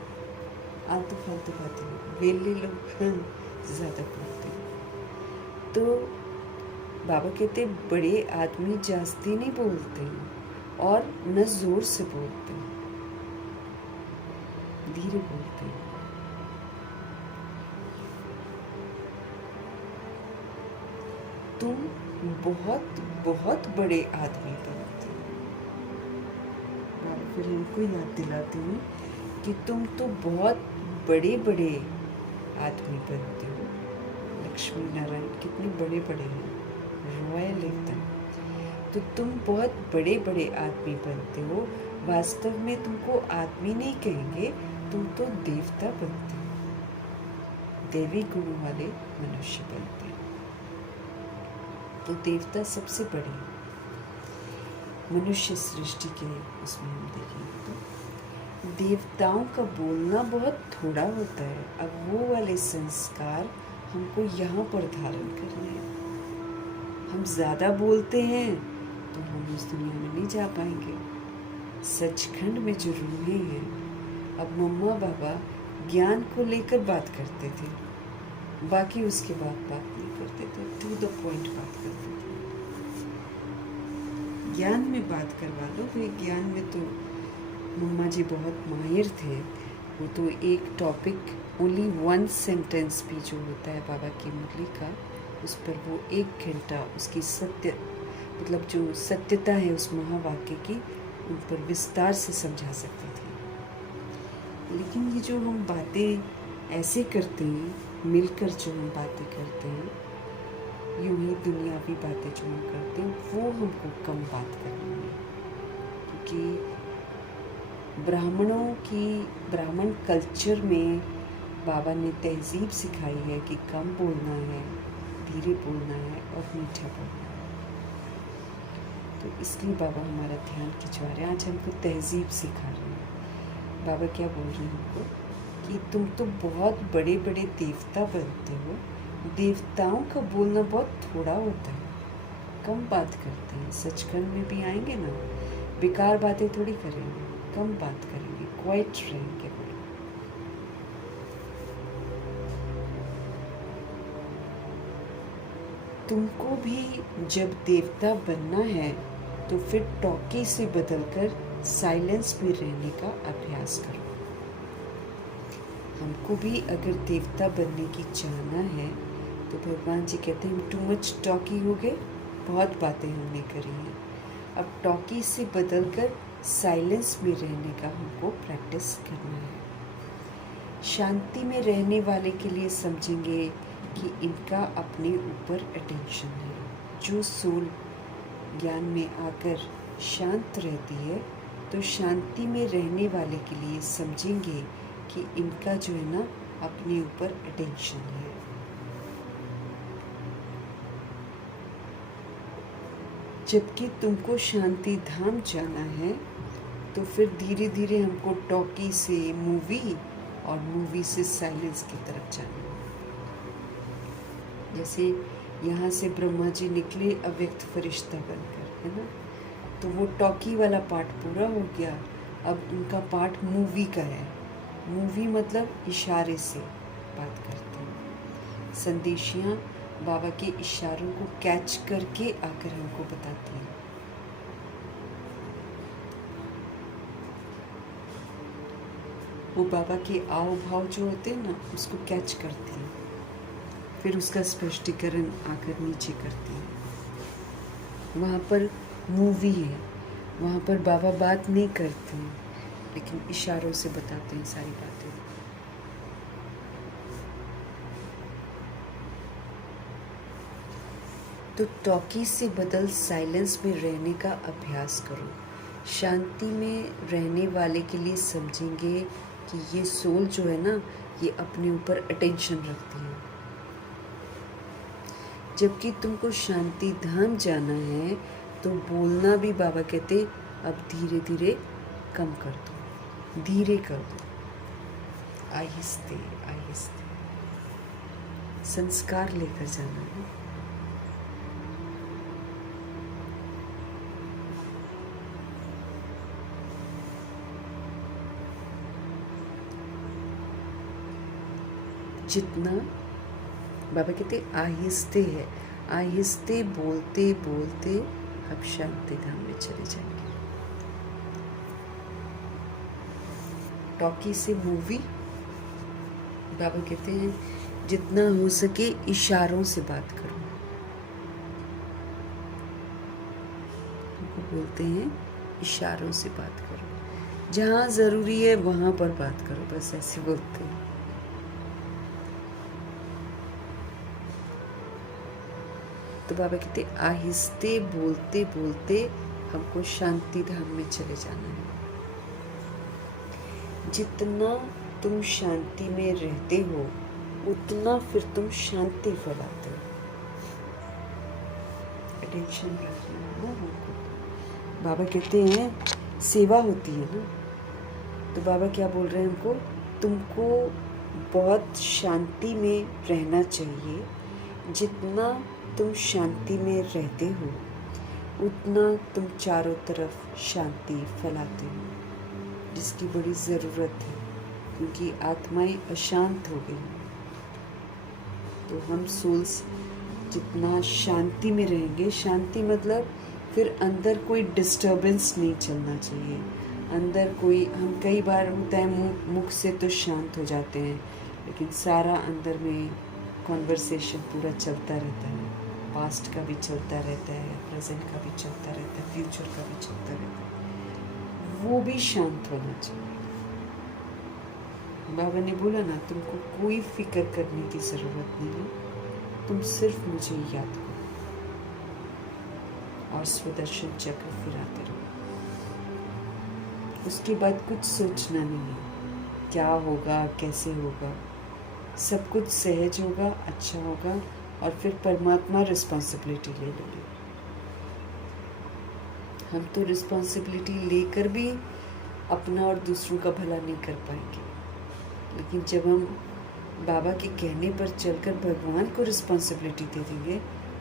आलतू फालतू बातें, वेले लोग ज़्यादा बोलते हैं। तो बाबा कहते बड़े आदमी जास्ती नहीं बोलते हैं और न जोर से बोलते हैं, धीरे बोलते हैं। तुम बहुत बहुत बड़े आदमी बनते हो। बाबा फिर इनको याद दिलाते हैं कि तुम तो बहुत बड़े बड़े आदमी बनते हो। लक्ष्मी नारायण कितने बड़े बड़े हैं, रॉयल एकदम। तो तुम बहुत बड़े बड़े आदमी बनते हो। वास्तव में तुमको आदमी नहीं कहेंगे, तुम तो देवता बनते हो, देवी गुणों वाले मनुष्य बनते हो। तो देवता सबसे बड़े हैं। मनुष्य सृष्टि के उसमें हम देखेंगे तो देवताओं का बोलना बहुत थोड़ा होता है। अब वो वाले संस्कार हमको यहाँ पर धारण करने हैं। हम ज़्यादा बोलते हैं तो हम उस दुनिया में नहीं जा पाएंगे। सचखंड में जो रूहें हैं, अब मम्मा पापा ज्ञान को लेकर बात करते थे, बाकी उसके बाद बात नहीं करते थे, टू द पॉइंट बात करते थे। ज्ञान में बात करवा लो, तो ज्ञान में तो मम्मा जी बहुत माहिर थे। वो तो एक टॉपिक ओनली 1 सेंटेंस भी जो होता है बाबा की मुरली का, उस पर वो 1 घंटा उसकी सत्य मतलब जो सत्यता है उस महावाक्य की, उन पर विस्तार से समझा सकते थे। लेकिन ये जो हम बातें ऐसे करते हैं, मिलकर जो हम बातें करते हैं, यूं ही दुनियावी बातें जो हम करते हैं, वो हमको कम बात करनी है। क्योंकि ब्राह्मण कल्चर में बाबा ने तहजीब सिखाई है कि कम बोलना है, धीरे बोलना है और मीठा बोलना है। तो इसलिए बाबा हमारा ध्यान खिंचवा रहे हैं, आज हमको तहजीब सिखा रहे हैं। बाबा क्या बोल रहे हैं हमको कि तुम तो बहुत बड़े बड़े देवता बनते हो। देवताओं का बोलना बहुत थोड़ा होता है, कम बात करते हैं। सचखंड में भी आएंगे ना, बेकार बातें थोड़ी करेंगे, कम बात करेंगे, क्वाइट रहेंगे। तुमको भी जब देवता बनना है तो फिर टॉकी से बदलकर साइलेंस में रहने का अभ्यास करो। हमको भी अगर देवता बनने की चाहना है तो भगवान जी कहते हैं टू मच टॉकी हो गए, बहुत बातें हमने करी हैं, अब टॉकी से बदलकर साइलेंस में रहने का हमको प्रैक्टिस करना है। शांति में रहने वाले के लिए समझेंगे कि इनका अपने ऊपर अटेंशन है। जो सोल ज्ञान में आकर शांत रहती है तो शांति में रहने वाले के लिए समझेंगे कि इनका जो है ना अपने ऊपर अटेंशन है। जबकि तुमको शांति धाम जाना है तो फिर धीरे धीरे हमको टॉकी से मूवी और मूवी से साइलेंस की तरफ जाना है। जैसे यहाँ से ब्रह्मा जी निकले अव्यक्त फरिश्ता बनकर, है ना, तो वो टॉकी वाला पार्ट पूरा हो गया। अब उनका पार्ट मूवी का है। मूवी मतलब इशारे से बात करते हैं। संदेशियाँ बाबा के इशारों को कैच करके आकर हमको बताती हैं। वो बाबा के आव भाव जो होते हैं ना उसको कैच करती हैं, फिर उसका स्पष्टीकरण आकर नीचे करती हैं। वहाँ पर मूवी है, वहाँ पर बाबा बात नहीं करते हैं लेकिन इशारों से बताते हैं सारी बातें। तो टॉकी से बदल साइलेंस में रहने का अभ्यास करो। शांति में रहने वाले के लिए समझेंगे कि ये सोल जो है ना ये अपने ऊपर अटेंशन रखती है। जबकि तुमको शांति धाम जाना है तो बोलना भी बाबा कहते अब धीरे धीरे कम कर दो, धीरे कर दो, आहिस्ते आहिस्ते। संस्कार लेकर जाना है। जितना बाबा कहते आहिस्ते है, आहिस्ते बोलते बोलते अब शांति धाम में चले जाएंगे। टॉकी से मूवी, बाबा कहते हैं जितना हो सके इशारों से बात करो। उनको बोलते हैं इशारों से बात करो, जहाँ ज़रूरी है वहाँ पर बात करो, बस ऐसे बोलते हैं। तो बाबा कहते आहिस्ते बोलते बोलते हमको शांति धाम में चले जाना है। जितना तुम शांति में रहते हो उतना फिर तुम शांति फैलाते हो। अटेंशन रखना है ना हमको। बाबा कहते हैं सेवा होती है ना, तो बाबा क्या बोल रहे हैं हमको, तुमको बहुत शांति में रहना चाहिए। जितना तुम शांति में रहते हो उतना तुम चारों तरफ शांति फैलाते हो, जिसकी बड़ी ज़रूरत है क्योंकि आत्माएं अशांत हो गई। तो हम सोल्स जितना शांति में रहेंगे, शांति मतलब फिर अंदर कोई डिस्टर्बेंस नहीं चलना चाहिए। अंदर कोई, हम कई बार होता है मुख से तो शांत हो जाते हैं लेकिन सारा अंदर में कॉन्वर्सेशन पूरा चलता रहता है। पास्ट का भी चलता रहता है, प्रेजेंट का भी चलता रहता है, फ्यूचर का भी चलता रहता है। वो भी शांत होना चाहिए। बाबा ने बोला ना तुमको कोई फिक्र करने की ज़रूरत नहीं है, तुम सिर्फ मुझे याद करो और स्वदर्शन चक्र फिराते रहो। उसके बाद कुछ सोचना नहीं है क्या होगा कैसे होगा, सब कुछ सहज होगा, अच्छा होगा और फिर परमात्मा रिस्पॉन्सिबिलिटी ले लेंगे। हम तो रिस्पॉन्सिबिलिटी लेकर भी अपना और दूसरों का भला नहीं कर पाएंगे, लेकिन जब हम बाबा के कहने पर चलकर भगवान को रिस्पॉन्सिबिलिटी दे देंगे,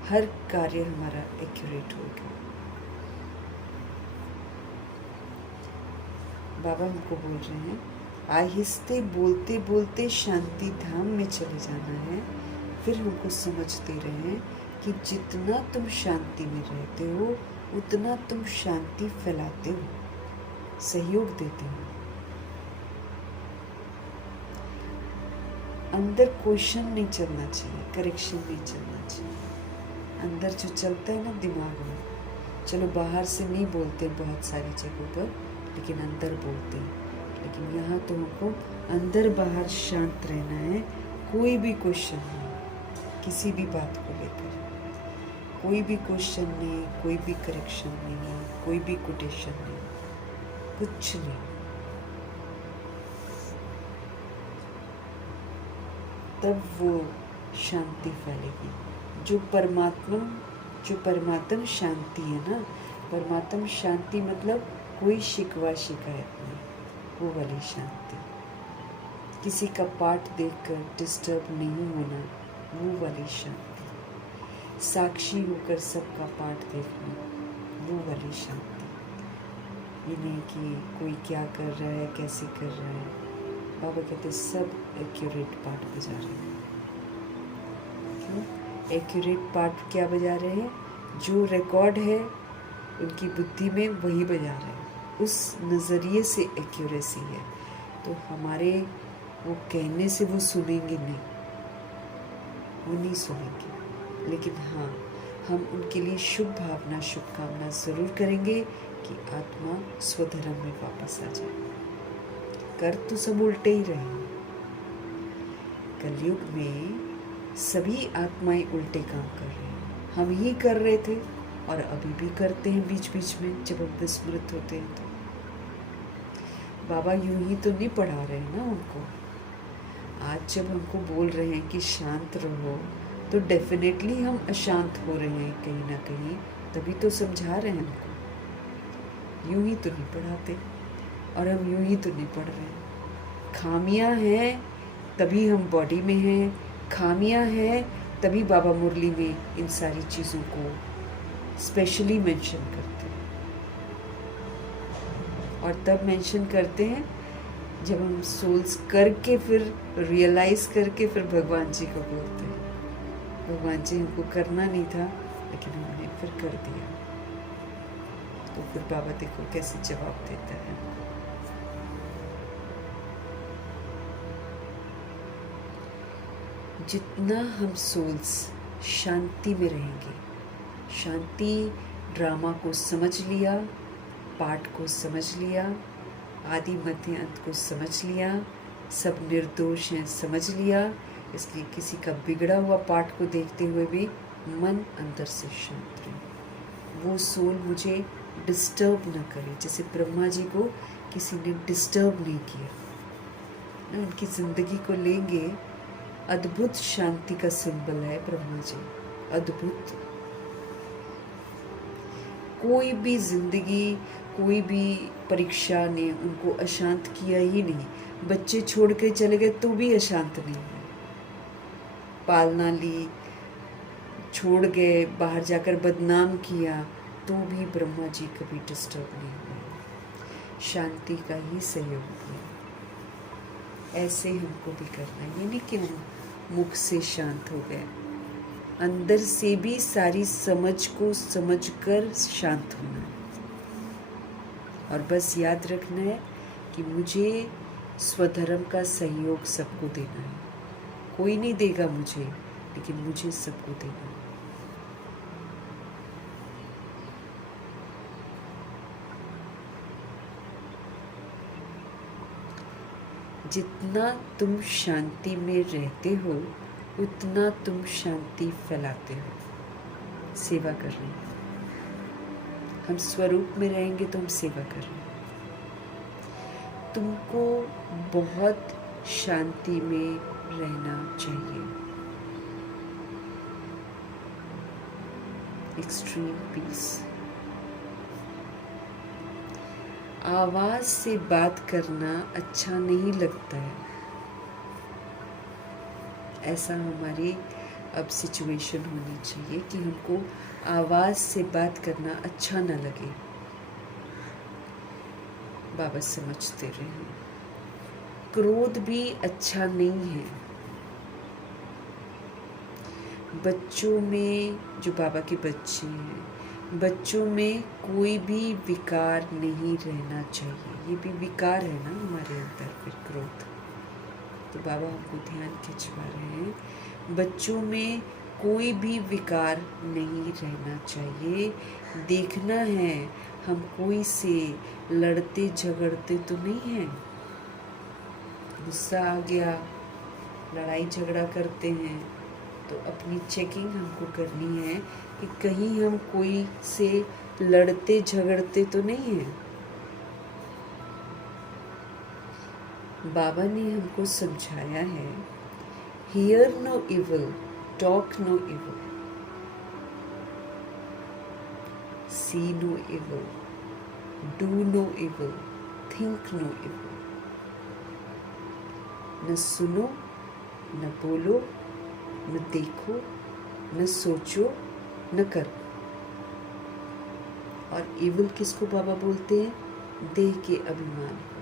हर कार्य हमारा एक्यूरेट होगा। बाबा हमको बोल रहे हैं आहिस्ते बोलते बोलते शांति धाम में चले जाना है। फिर हमको समझ दे रहे हैं कि जितना तुम शांति में रहते हो उतना तुम शांति फैलाते हो, सहयोग देते हो। अंदर क्वेश्चन नहीं चलना चाहिए, करेक्शन नहीं चलना चाहिए। अंदर जो चलता है ना दिमाग में, चलो बाहर से नहीं बोलते बहुत सारी जगहों पर, लेकिन अंदर बोलते हैं। लेकिन यहाँ तो हमको अंदर बाहर शांत रहना है। कोई भी क्वेश्चन नहीं, किसी भी बात को लेकर कोई भी क्वेश्चन नहीं, कोई भी करेक्शन नहीं, कोई भी कोटेशन नहीं, कुछ नहीं। तब वो शांति फैलेगी। जो परमात्म शांति है ना, परमात्म शांति मतलब कोई शिकवा शिकायत नहीं, वो वाली शांति। किसी का पाठ देखकर डिस्टर्ब नहीं होना, वो वाली शांति। साक्षी होकर सबका पाठ देखना, वो वाली शांति। ये नहीं कि कोई क्या कर रहा है, कैसे कर रहा है। बाबा कहते सब एक्यूरेट पाठ बजा रहे हैं। क्यों एक्यूरेट पाठ क्या बजा रहे हैं? जो रिकॉर्ड है उनकी बुद्धि में वही बजा रहे हैं, उस नज़रिए से एक्यूरेसी है। तो हमारे वो कहने से वो सुनेंगे नहीं, वो नहीं सुनेंगे। लेकिन हाँ, हम उनके लिए शुभ भावना, शुभकामना ज़रूर करेंगे कि आत्मा स्वधर्म में वापस आ जाए। कर तो सब उल्टे ही रहे हैं। कलयुग में सभी आत्माएं उल्टे काम कर रहे हैं। हम ही कर रहे थे और अभी भी करते हैं बीच बीच में, जब हम विस्मृत होते हैं तो। बाबा यूं ही तो नहीं पढ़ा रहे हैं ना उनको। आज जब हमको बोल रहे हैं कि शांत रहो, तो डेफिनेटली हम अशांत हो रहे हैं कहीं ना कहीं, तभी तो समझा रहे हैं हमको। यूं ही तो नहीं पढ़ाते और हम यूं ही तो नहीं पढ़ रहे हैं। खामियां हैं तभी हम बॉडी में हैं, खामियां हैं तभी बाबा मुरली में इन सारी चीज़ों को स्पेशली मेंशन करते हैं। और तब मेंशन करते हैं जब हम सोल्स करके, फिर रियलाइज़ करके, फिर भगवान जी को बोलते हैं। भगवान जी हमको करना नहीं था, लेकिन हमने फिर कर दिया। तो फिर बाबा देखो कैसे जवाब देता है। जितना हम सोल्स शांति में रहेंगे, शांति ड्रामा को समझ लिया, पाठ को समझ लिया, आदि मध्य अंत को समझ लिया, सब निर्दोष हैं समझ लिया, इसलिए किसी का बिगड़ा हुआ पाठ को देखते हुए भी मन अंदर से शांत रहे। वो सोल मुझे डिस्टर्ब ना करे। जैसे ब्रह्मा जी को किसी ने डिस्टर्ब नहीं किया ना, उनकी ज़िंदगी को लेंगे। अद्भुत शांति का सिंबल है ब्रह्मा जी, अद्भुत। कोई भी जिंदगी, कोई भी परीक्षा ने उनको अशांत किया ही नहीं। बच्चे छोड़ के चले गए तो भी अशांत नहीं हुए। पालना ली, छोड़ गए, बाहर जाकर बदनाम किया, तो भी ब्रह्मा जी कभी डिस्टर्ब नहीं हुए। शांति का ही सहयोग किया। ऐसे हमको भी करना है। ये नहीं कि हम मुख से शांत हो गए, अंदर से भी सारी समझ को समझकर शांत होना है। और बस याद रखना है कि मुझे स्वधर्म का सहयोग सबको देना है। कोई नहीं देगा मुझे, लेकिन मुझे सबको देना है। जितना तुम शांति में रहते हो उतना तुम शांति फैलाते हो। सेवा कर रहे हैं हम, स्वरूप में रहेंगे तो हम सेवा कर रहे हैं। तुमको बहुत शांति में रहना चाहिए, एक्सट्रीम पीस। आवाज से बात करना अच्छा नहीं लगता है, ऐसा हमारी अब सिचुएशन होनी चाहिए कि हमको आवाज से बात करना अच्छा ना लगे। बाबा समझते रहे, क्रोध भी अच्छा नहीं है। बच्चों में, जो बाबा के बच्चे हैं, बच्चों में कोई भी विकार नहीं रहना चाहिए। ये भी विकार है ना हमारे अंदर, फिर क्रोध। तो बाबा हमको ध्यान खिंचवा रहे हैं, बच्चों में कोई भी विकार नहीं रहना चाहिए। देखना है हम कोई से लड़ते झगड़ते तो नहीं हैं। गुस्सा आ गया, लड़ाई झगड़ा करते हैं, तो अपनी चेकिंग हमको करनी है कि कहीं हम कोई से लड़ते झगड़ते तो नहीं हैं। बाबा ने हमको समझाया है, hear no evil, talk no evil, see no evil, do no evil, think no evil. न सुनो, न बोलो, न देखो, न सोचो, न करो। और इविल किसको बाबा बोलते हैं? देह के अभिमान को,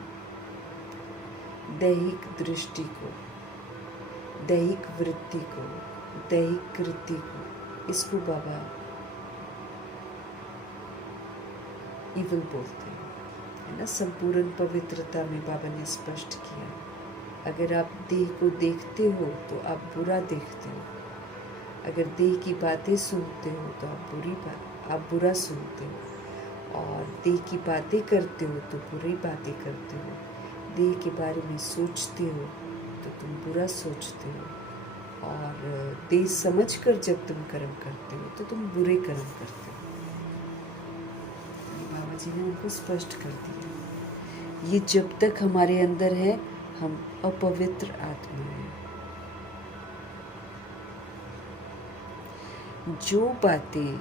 दैहिक दृष्टि को, दैहिक वृत्ति को, दैहिक कृति को, इसको बाबा इविल बोलते हैं, है ना। संपूर्ण पवित्रता में बाबा ने स्पष्ट किया, अगर आप देह को देखते हो तो आप बुरा देखते हो, अगर देह की बातें सुनते हो तो आप बुरा सुनते हो, और देह की बातें करते हो तो बुरी बातें करते हो, देह के बारे में सोचते हो तो तुम बुरा सोचते हो, और देह समझकर जब तुम कर्म करते हो तो तुम बुरे कर्म करते हो। बाबा जी ने उनको स्पष्ट कर दिया, ये जब तक हमारे अंदर है हम अपवित्र आत्मा हैं। जो बातें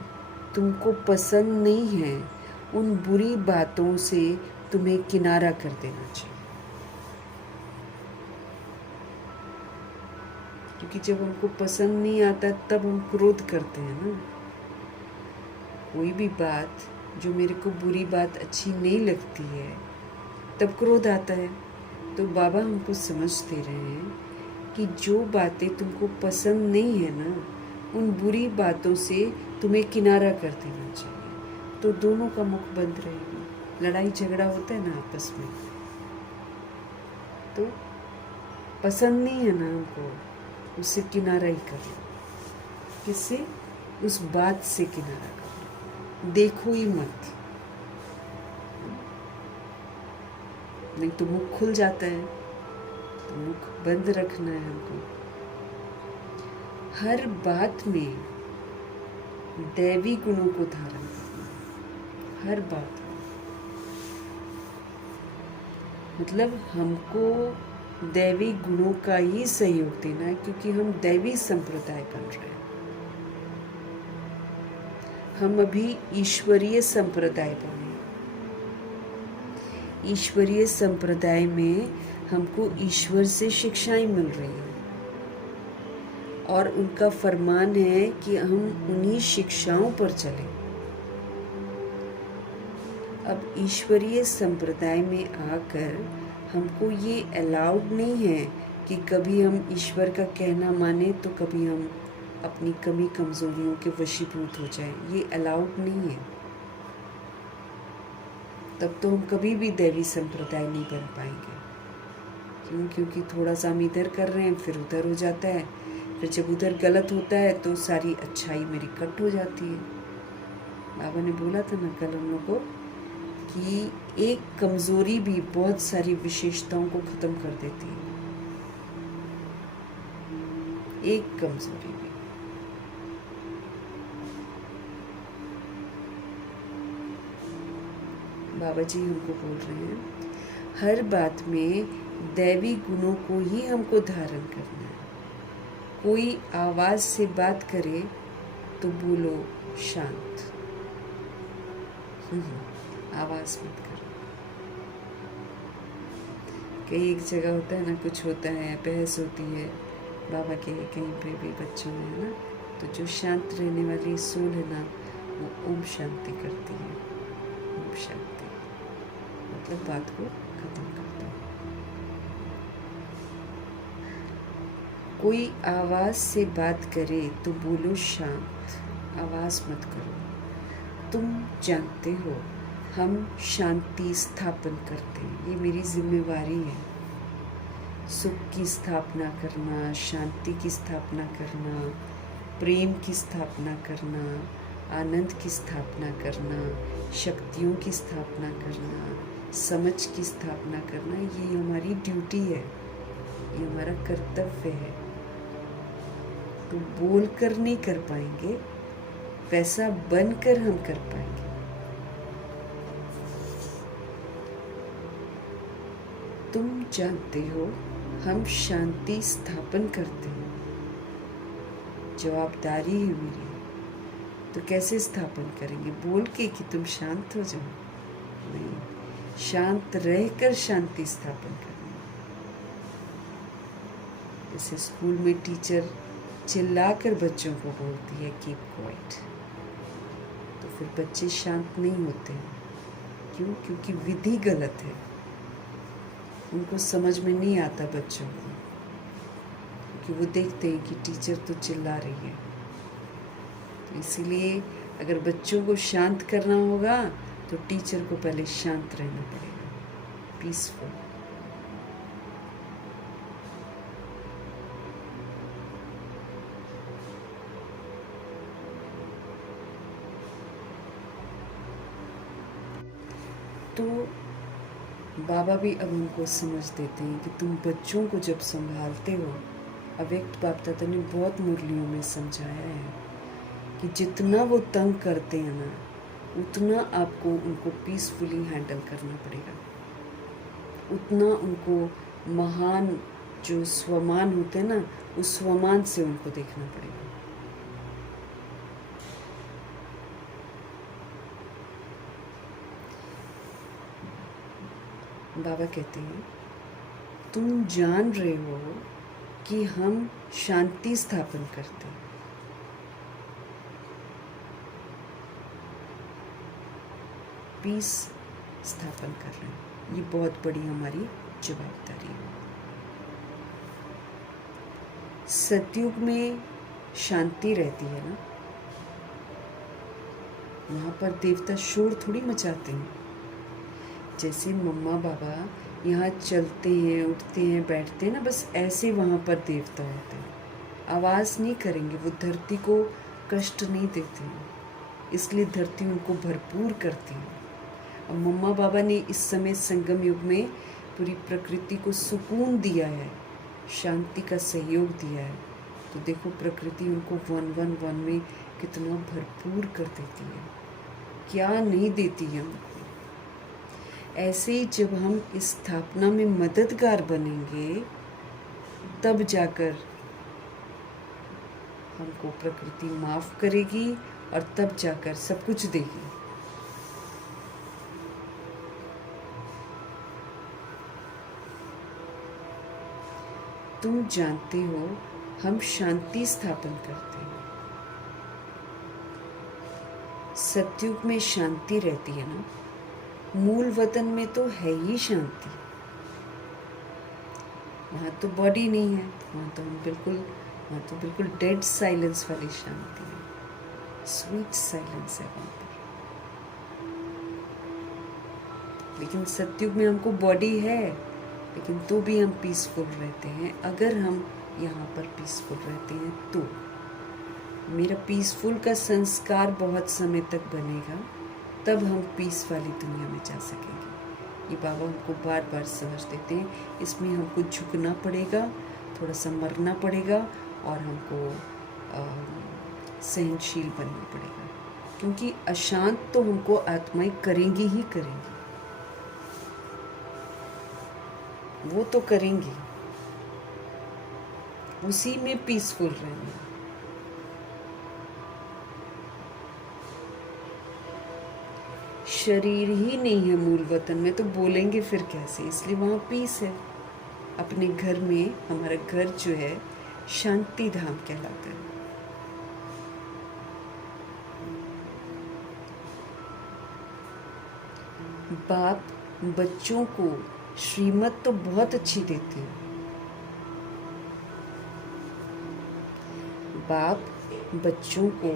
तुमको पसंद नहीं हैं, उन बुरी बातों से तुम्हें किनारा कर देना चाहिए। क्योंकि जब हमको पसंद नहीं आता तब हम क्रोध करते हैं ना। कोई भी बात जो मेरे को बुरी बात अच्छी नहीं लगती है तब क्रोध आता है। तो बाबा हमको समझ दे रहे हैं कि जो बातें तुमको पसंद नहीं है ना, उन बुरी बातों से तुम्हें किनारा कर देना चाहिए, तो दोनों का मुख बंद रहेगा। लड़ाई झगड़ा होता है ना आपस में, तो पसंद नहीं है ना हमको, उससे किनारा ही कर लो। किससे? उस बात से किनारा कर लो, देखो ही मत, नहीं तो मुख खुल जाता है। तो मुख बंद रखना है हमको। हर बात में दैवी गुणों को धारण करना है, हर बात में। मतलब हमको दैवी गुणों का ही सहयोग देना है, क्योंकि हम दैवी संप्रदाय बन रहे हैं। हम अभी ईश्वरीय संप्रदाय बने। ईश्वरीय संप्रदाय में हमको ईश्वर से शिक्षाएं मिल रही हैं, और उनका फरमान है कि हम उन्हीं शिक्षाओं पर चलें। अब ईश्वरीय संप्रदाय में आकर हमको ये अलाउड नहीं है कि कभी हम ईश्वर का कहना माने तो कभी हम अपनी कमी कमजोरियों के वशीभूत हो जाएं। ये अलाउड नहीं है। तब तो हम कभी भी दैवी संप्रदाय नहीं बन पाएंगे। क्यों? क्योंकि थोड़ा सा हम इधर कर रहे हैं, फिर उधर हो जाता है, फिर जब उधर गलत होता है तो सारी अच्छाई मेरी कट हो जाती है। बाबा ने बोला था ना कल हम लोग को कि एक कमजोरी भी बहुत सारी विशेषताओं को खत्म कर देती है। एक कमजोरी भी। बाबा जी हमको बोल रहे हैं, हर बात में दैवी गुणों को ही हमको धारण करना है। कोई आवाज से बात करे तो बोलो शांत, आवाज मत करो। कई एक जगह होता है ना, कुछ होता है, बहस होती है बाबा के कहीं पे भी बच्चों में, है ना, तो जो शांत रहने वाली सोल है ना, वो ओम शांति करती है। ओम शांति मतलब बात को खत्म करता है। कोई आवाज़ से बात करे तो बोलो शांत, आवाज़ मत करो। तुम जानते हो हम शांति स्थापन करते हैं, ये मेरी जिम्मेवारी है। सुख की स्थापना करना, शांति की स्थापना करना, प्रेम की स्थापना करना, आनंद की स्थापना करना, शक्तियों की स्थापना करना, समझ की स्थापना करना, ये हमारी ड्यूटी है, ये हमारा कर्तव्य है। तो बोल कर नहीं कर पाएंगे, वैसा बनकर हम कर पाएंगे। तुम जानते हो हम शांति स्थापन करते हैं। जवाबदारी है मेरी, तो कैसे स्थापन करेंगे? बोल के कि तुम शांत हो जाओ? नहीं, शांत रहकर शांति स्थापन करनी। जैसे स्कूल में टीचर चिल्लाकर बच्चों को बोलती है कीप क्वाइट, तो फिर बच्चे शांत नहीं होते हैं। क्यों? क्योंकि विधि गलत है, उनको समझ में नहीं आता बच्चों को, क्योंकि वो देखते हैं कि टीचर तो चिल्ला रही है। तो इसीलिए अगर बच्चों को शांत करना होगा तो टीचर को पहले शांत रहना पड़ेगा, पीसफुल। तो बाबा भी अब हमको समझ देते हैं कि तुम बच्चों को जब संभालते हो, अव्यक्त बाप दादा ने बहुत मुरलियों में समझाया है कि जितना वो तंग करते हैं ना, उतना आपको उनको पीसफुली हैंडल करना पड़ेगा, उतना उनको महान जो स्वमान होते हैं ना, उस स्वमान से उनको देखना पड़ेगा। बाबा कहते हैं तुम जान रहे हो कि हम शांति स्थापन करते हैं, पीस स्थापन कर रहे हैं। ये बहुत बड़ी हमारी जवाबदारी है। सतयुग में शांति रहती है ना, वहाँ पर देवता शोर थोड़ी मचाते हैं। जैसे मम्मा बाबा यहाँ चलते हैं, उठते हैं, बैठते हैं ना, बस ऐसे वहाँ पर देवता होते हैं। आवाज़ नहीं करेंगे, वो धरती को कष्ट नहीं देते हैं, इसलिए धरती उनको भरपूर करती है। अब मम्मा बाबा ने इस समय संगम युग में पूरी प्रकृति को सुकून दिया है, शांति का सहयोग दिया है। तो देखो प्रकृति उनको 111 में कितना भरपूर कर देती है, क्या नहीं देती है हमको। ऐसे ही जब हम इस स्थापना में मददगार बनेंगे, तब जाकर हमको प्रकृति माफ़ करेगी और तब जाकर सब कुछ देगी। तुम जानते हो हम शांति स्थापन करते हैं। सतयुग में शांति रहती है ना, मूल वतन में तो है ही शांति। वहाँ तो बॉडी नहीं है, वहाँ तो बिल्कुल डेड साइलेंस वाली शांति है, स्वीट साइलेंस है वहाँ पर। लेकिन सतयुग में हमको बॉडी है, लेकिन तो भी हम पीसफुल रहते हैं। अगर हम यहाँ पर पीसफुल रहते हैं तो मेरा पीसफुल का संस्कार बहुत समय तक बनेगा, तब हम पीस वाली दुनिया में जा सकेंगे। ये बाबा हमको बार बार समझ देते हैं। इसमें हमको झुकना पड़ेगा, थोड़ा सा मरना पड़ेगा और हमको सहनशील बनना पड़ेगा, क्योंकि अशांत तो हमको आत्माएं करेंगी ही करेंगी, वो तो करेंगी। उसी में पीसफुल रहना। शरीर ही नहीं है मूल वतन में, तो बोलेंगे फिर कैसे? इसलिए वहाँ पीस है। अपने घर में, हमारा घर जो है शांति धाम कहलाता है। बाप बच्चों को श्रीमत तो बहुत अच्छी देते हैं, बाप बच्चों को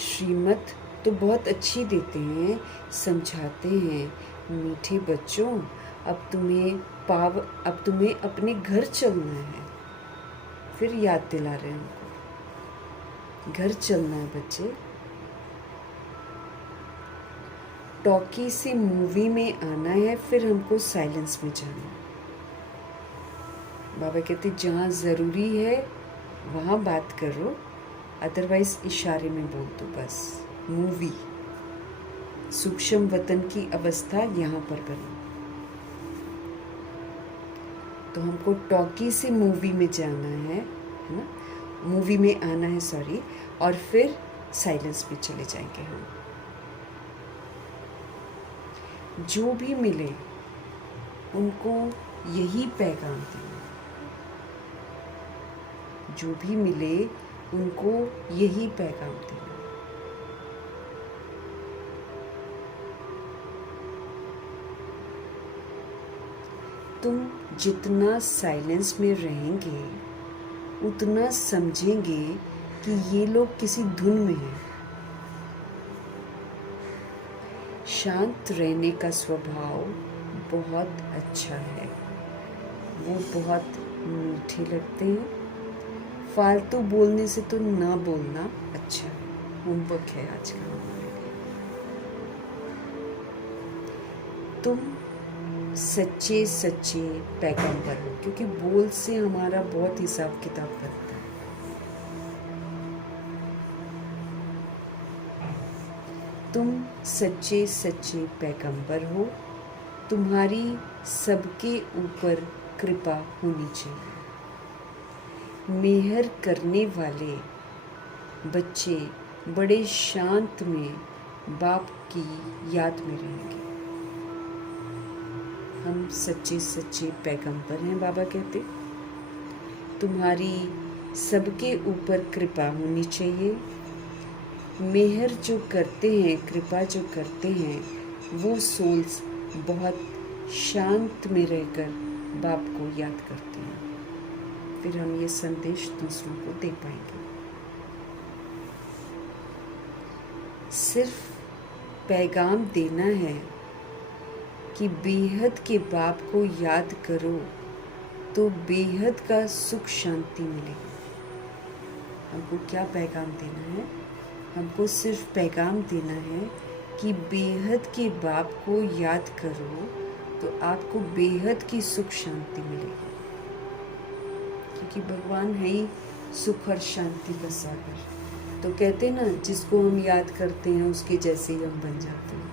श्रीमत तो बहुत अच्छी देते हैं, समझाते हैं, मीठे बच्चों अब तुम्हें अपने घर चलना है। फिर याद दिला रहे हैं हमको, घर चलना है बच्चे। टॉकी से मूवी में आना है, फिर हमको साइलेंस में जाना है। बाबा कहते जहाँ ज़रूरी है वहाँ बात करो, अदरवाइज इशारे में बोल दो बस। मूवी सूक्ष्म वतन की अवस्था यहाँ पर बनी। तो हमको टॉकी से मूवी में जाना है ना, मूवी में आना है सॉरी, और फिर साइलेंस में चले जाएंगे हम। जो भी मिले उनको यही पैगाम देना, जो भी मिले उनको यही पैगाम देना। तुम जितना साइलेंस में रहेंगे उतना समझेंगे कि ये लोग किसी धुन में हैं। शांत रहने का स्वभाव बहुत अच्छा है, वो बहुत मीठे लगते हैं। फालतू बोलने से तो ना बोलना अच्छा है। होमवर्क है आज का हमारे लिए। तुम सच्चे सच्चे पैगंबर हो, क्योंकि बोल से हमारा बहुत हिसाब किताब बनता है। तुम सच्चे सच्चे पैगंबर हो, तुम्हारी सबके ऊपर कृपा होनी चाहिए। मेहर करने वाले बच्चे बड़े शांत में बाप की याद में रहेंगे। हम सच्चे सच्चे पैगंबर हैं, बाबा कहते। तुम्हारी सबके ऊपर कृपा होनी चाहिए। मेहर जो करते हैं, कृपा जो करते हैं, वो सोल्स बहुत शांत में रहकर बाप को याद करते हैं। फिर हम ये संदेश दूसरों को दे पाएंगे। सिर्फ पैगाम देना है कि बेहद के बाप को याद करो तो बेहद का सुख शांति मिलेगी। हमको क्या पैगाम देना है? हमको सिर्फ पैगाम देना है कि बेहद के बाप को याद करो तो आपको बेहद की सुख शांति मिलेगी, क्योंकि भगवान है ही सुख और शांति का सागर। तो कहते ना, जिसको हम याद करते हैं उसके जैसे ही हम बन जाते हैं।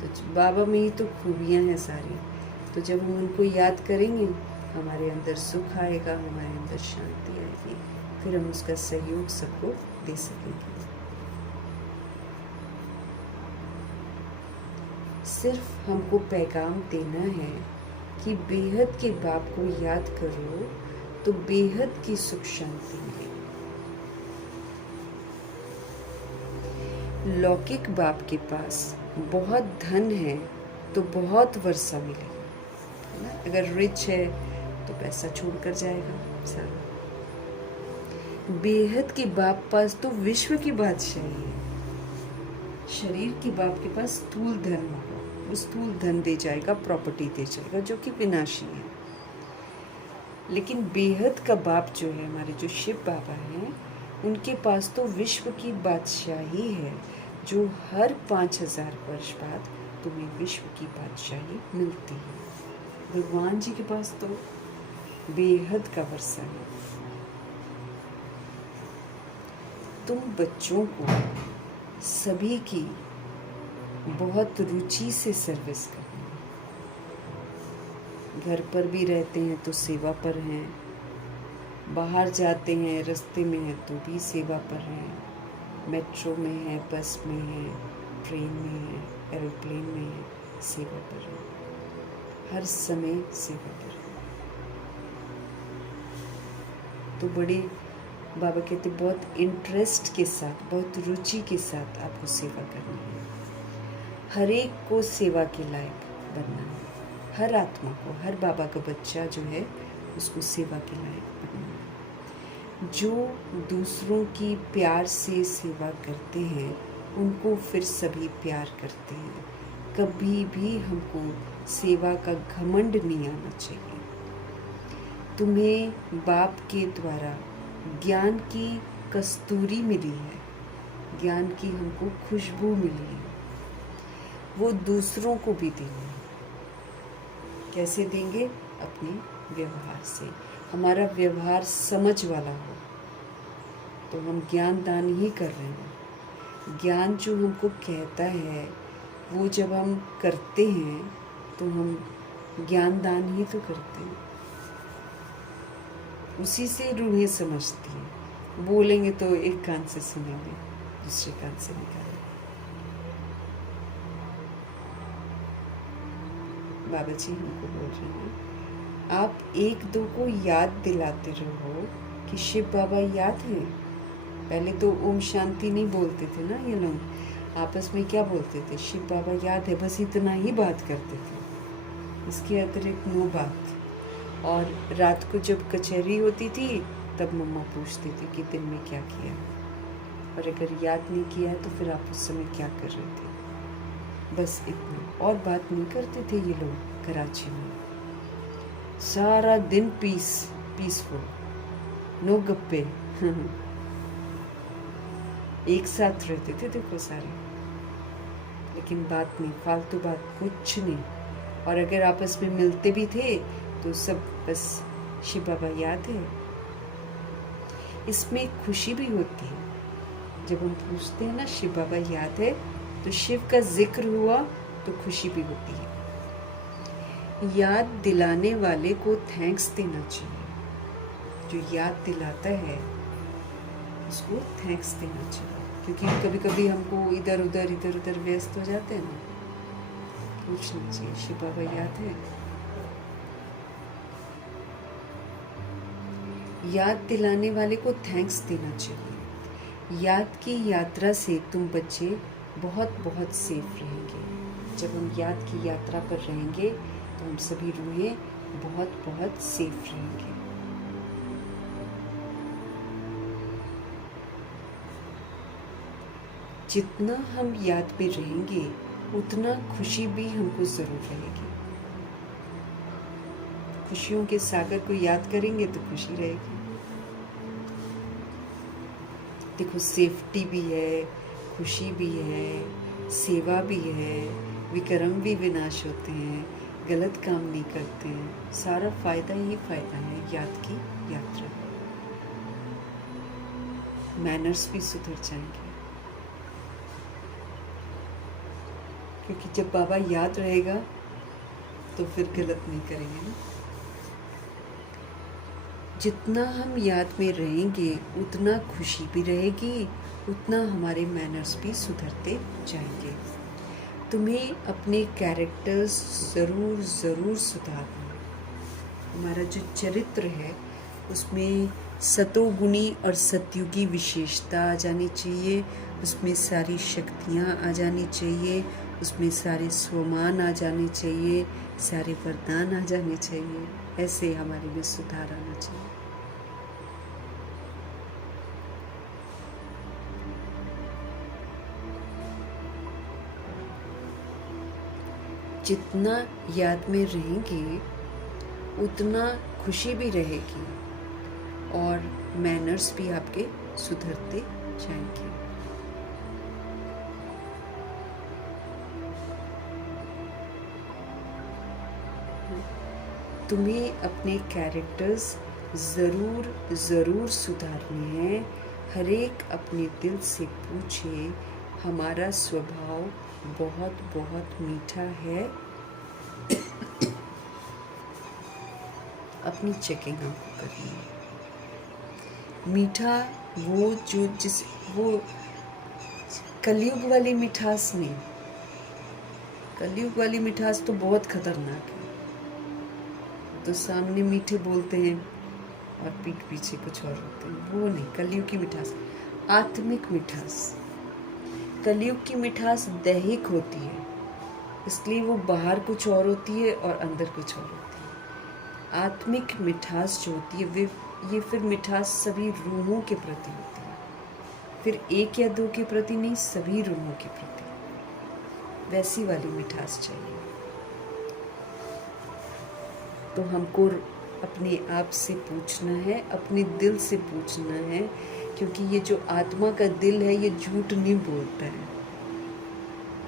तो बाबा में ही तो खूबियाँ हैं सारी। तो जब हम उनको याद करेंगे हमारे अंदर सुख आएगा, हमारे अंदर शांति आएगी, फिर हम उसका सहयोग सबको दे सकेंगे। सिर्फ हमको पैगाम देना है कि बेहद के बाप को याद करो तो बेहद की सुख शांति मिलेगी। लौकिक बाप के पास बहुत धन है तो बहुत वर्षा मिलेगी, है ना। अगर रिच है तो पैसा छोड़कर जाएगा सारा। बेहद के बाप पास तो विश्व की बादशाही है। शरीर के बाप के पास स्थूल धन होगा, वो स्थूल धन दे जाएगा, प्रॉपर्टी दे जाएगा, जो कि विनाशी है। लेकिन बेहद का बाप जो है, हमारे जो शिव बाबा हैं, उनके पास तो विश्व की बादशाही है, जो हर 5000 वर्ष बाद तुम्हें विश्व की बादशाही मिलती है। भगवान जी के पास तो बेहद का वर्षा है। तुम बच्चों को सभी की बहुत रुचि से सर्विस करनी है। घर पर भी रहते हैं तो सेवा पर हैं, बाहर जाते हैं, रास्ते में हैं तो भी सेवा पर हैं, मेट्रो में है, बस में है, ट्रेन में है, एरोप्लेन में है, सेवा पर है। हर समय सेवा पर है। तो बड़े बाबा कहते बहुत इंटरेस्ट के साथ, बहुत रुचि के साथ आपको सेवा करनी है। हर एक को सेवा के लायक बनना है। हर आत्मा को, हर बाबा का बच्चा जो है उसको सेवा के लायक बनना है। जो दूसरों की प्यार से सेवा करते हैं उनको फिर सभी प्यार करते हैं। कभी भी हमको सेवा का घमंड नहीं आना चाहिए। तुम्हें बाप के द्वारा ज्ञान की कस्तूरी मिली है, ज्ञान की हमको खुशबू मिली है, वो दूसरों को भी देंगे। कैसे देंगे? अपने व्यवहार से। हमारा व्यवहार समझ वाला हो तो हम ज्ञान दान ही कर रहे हैं। ज्ञान जो हमको कहता है वो जब हम करते हैं तो हम ज्ञान दान ही तो करते हैं। उसी से रूहें समझती हैं। बोलेंगे तो एक कान से सुनेंगे, दूसरे कान से निकालेंगे। बाबा जी हमको बोल रहे हैं, आप एक दो को याद दिलाते रहो कि शिव बाबा याद है। पहले तो ओम शांति नहीं बोलते थे ना, ये लोग आपस में क्या बोलते थे? शिव बाबा याद है, बस इतना ही बात करते थे, इसके अतिरिक्त नो बात। और रात को जब कचहरी होती थी तब मम्मा पूछती थी कि दिन में क्या किया, और अगर याद नहीं किया है तो फिर आप उस समय क्या कर रहे थे। बस इतना, और बात नहीं करते थे ये लोग कराची में। सारा दिन पीसफुल, नो गप्पे एक साथ रहते थे देखो सारे, लेकिन बात नहीं, फालतू बात कुछ नहीं। और अगर आपस में मिलते भी थे तो सब बस शिव बाबा याद है। इसमें खुशी भी होती है जब हम पूछते हैं ना शिव बाबा याद है, तो शिव का जिक्र हुआ तो खुशी भी होती है। याद दिलाने वाले को थैंक्स देना चाहिए। जो याद दिलाता है उसको थैंक्स देना चाहिए, क्योंकि कभी कभी हमको इधर उधर व्यस्त हो जाते हैं ना। पूछना चाहिए शिव बाबा याद है। याद दिलाने वाले को थैंक्स देना चाहिए। याद की यात्रा से तुम बच्चे बहुत बहुत सेफ रहेंगे। जब हम याद की यात्रा पर रहेंगे तो हम सभी रूहें बहुत बहुत सेफ रहेंगे। जितना हम याद पे रहेंगे उतना खुशी भी हमको जरूर रहेगी। खुशियों के सागर को याद करेंगे तो खुशी रहेगी। देखो सेफ्टी भी है, खुशी भी है, सेवा भी है, विक्रम भी विनाश होते हैं, गलत काम नहीं करते हैं। सारा फायदा ही फायदा है याद की यात्रा। मैनर्स भी सुधर जाएंगे, क्योंकि जब बाबा याद रहेगा तो फिर गलत नहीं करेंगे ना। जितना हम याद में रहेंगे उतना खुशी भी रहेगी, उतना हमारे मैनर्स भी सुधरते जाएंगे। तुम्हें अपने कैरेक्टर्स ज़रूर सुधारना। हमारा जो चरित्र है उसमें सतोगुणी और सत्युगी विशेषता आ जानी चाहिए, उसमें सारी शक्तियाँ आ जानी चाहिए, उसमें सारे स्वमान आ जाने चाहिए, सारे वरदान आ जाने चाहिए। ऐसे हमारे में सुधार आना चाहिए। जितना याद में रहेंगे उतना खुशी भी रहेगी और मैनर्स भी आपके सुधरते जाएंगे। तुम्हें अपने कैरेक्टर्स ज़रूर सुधारने हैं। हर एक अपने दिल से पूछे, हमारा स्वभाव बहुत बहुत मीठा है। अपनी चेकिंग आपको करनी है। मीठा वो कलयुग वाली मिठास नहीं। कलयुग वाली मिठास तो बहुत खतरनाक है। तो सामने मीठे बोलते हैं और पीठ पीछे कुछ और होते हैं, वो नहीं। कलयुग की मिठास आत्मिक मिठास। कलयुग की मिठास दैहिक होती है, इसलिए वो बाहर कुछ और होती है और अंदर कुछ और होती है। आत्मिक मिठास जो होती है वे ये फिर मिठास सभी रूहों के प्रति होती है, फिर एक या दो के प्रति नहीं, सभी रूहों के प्रति। वैसी वाली मिठास चाहिए। तो हमको अपने आप से पूछना है, अपने दिल से पूछना है, क्योंकि ये जो आत्मा का दिल है ये झूठ नहीं बोलता है,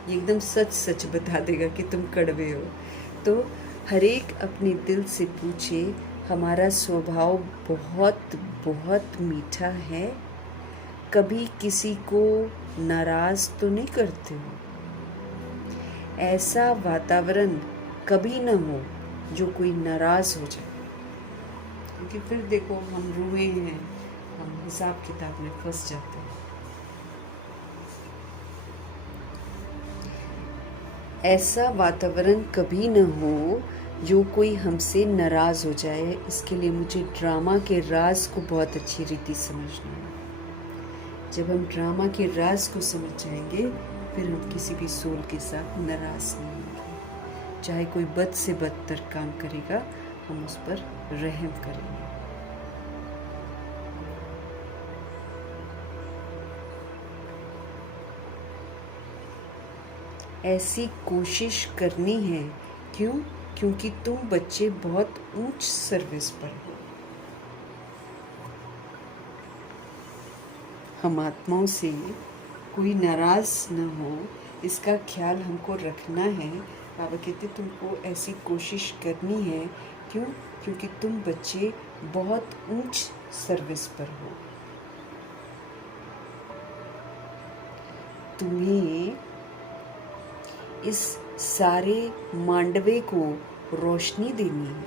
ये एकदम सच सच बता देगा कि तुम कड़वे हो। तो हर एक अपने दिल से पूछे, हमारा स्वभाव बहुत बहुत मीठा है, कभी किसी को नाराज तो नहीं करते हो, ऐसा वातावरण कभी न हो जो कोई नाराज हो जाए, क्योंकि फिर देखो हम रुए हैं, हम हिसाब किताब में फंस जाते हैं। ऐसा वातावरण कभी न हो जो कोई हमसे नाराज हो जाए। इसके लिए मुझे ड्रामा के राज को बहुत अच्छी रीति समझना है। जब हम ड्रामा के राज को समझ जाएंगे, फिर हम किसी भी सोल के साथ नाराज नहीं होंगे। चाहे कोई बद से बदतर काम करेगा, हम उस पर रहम करेंगे। ऐसी कोशिश करनी है। क्यों? क्योंकि तुम बच्चे बहुत ऊंच सर्विस पर हो। हम आत्माओं से कोई नाराज न हो, इसका ख्याल हमको रखना है। बाबा कहते तुमको ऐसी कोशिश करनी है। क्यों? क्योंकि तुम बच्चे बहुत ऊंच सर्विस पर हो। तुम्हें इस सारे मांडवे को रोशनी देनी है।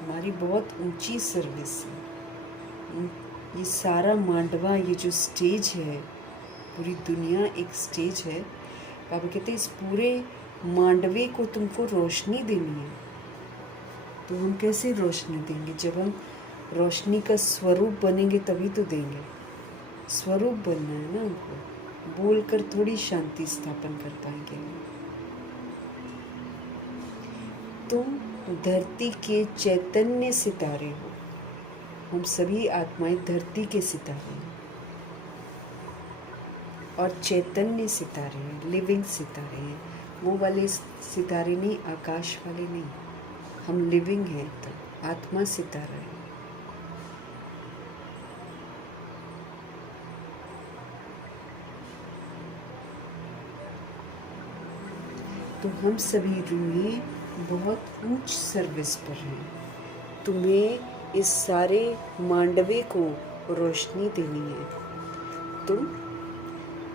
हमारी बहुत ऊंची सर्विस है। ये सारा मांडवा, ये जो स्टेज है, पूरी दुनिया एक स्टेज है। बाबा कहते इस पूरे मांडवे को तुमको रोशनी देनी है। तो हम कैसे रोशनी देंगे? जब हम रोशनी का स्वरूप बनेंगे तभी तो देंगे। स्वरूप बनना है ना हमको, बोलकर थोड़ी शांति स्थापन कर पाएंगे। तुम धरती के चैतन्य सितारे हो। हम सभी आत्माएं धरती के सितारे हैं और चैतन्य सितारे हैं, लिविंग सितारे हैं। वो वाले सितारे नहीं, आकाश वाले नहीं। हम लिविंग हैं, तो आत्मा सितारा है। तो हम सभी रूहें बहुत ऊंच सर्विस पर हैं। तुम्हें इस सारे मांडवे को रोशनी देनी है।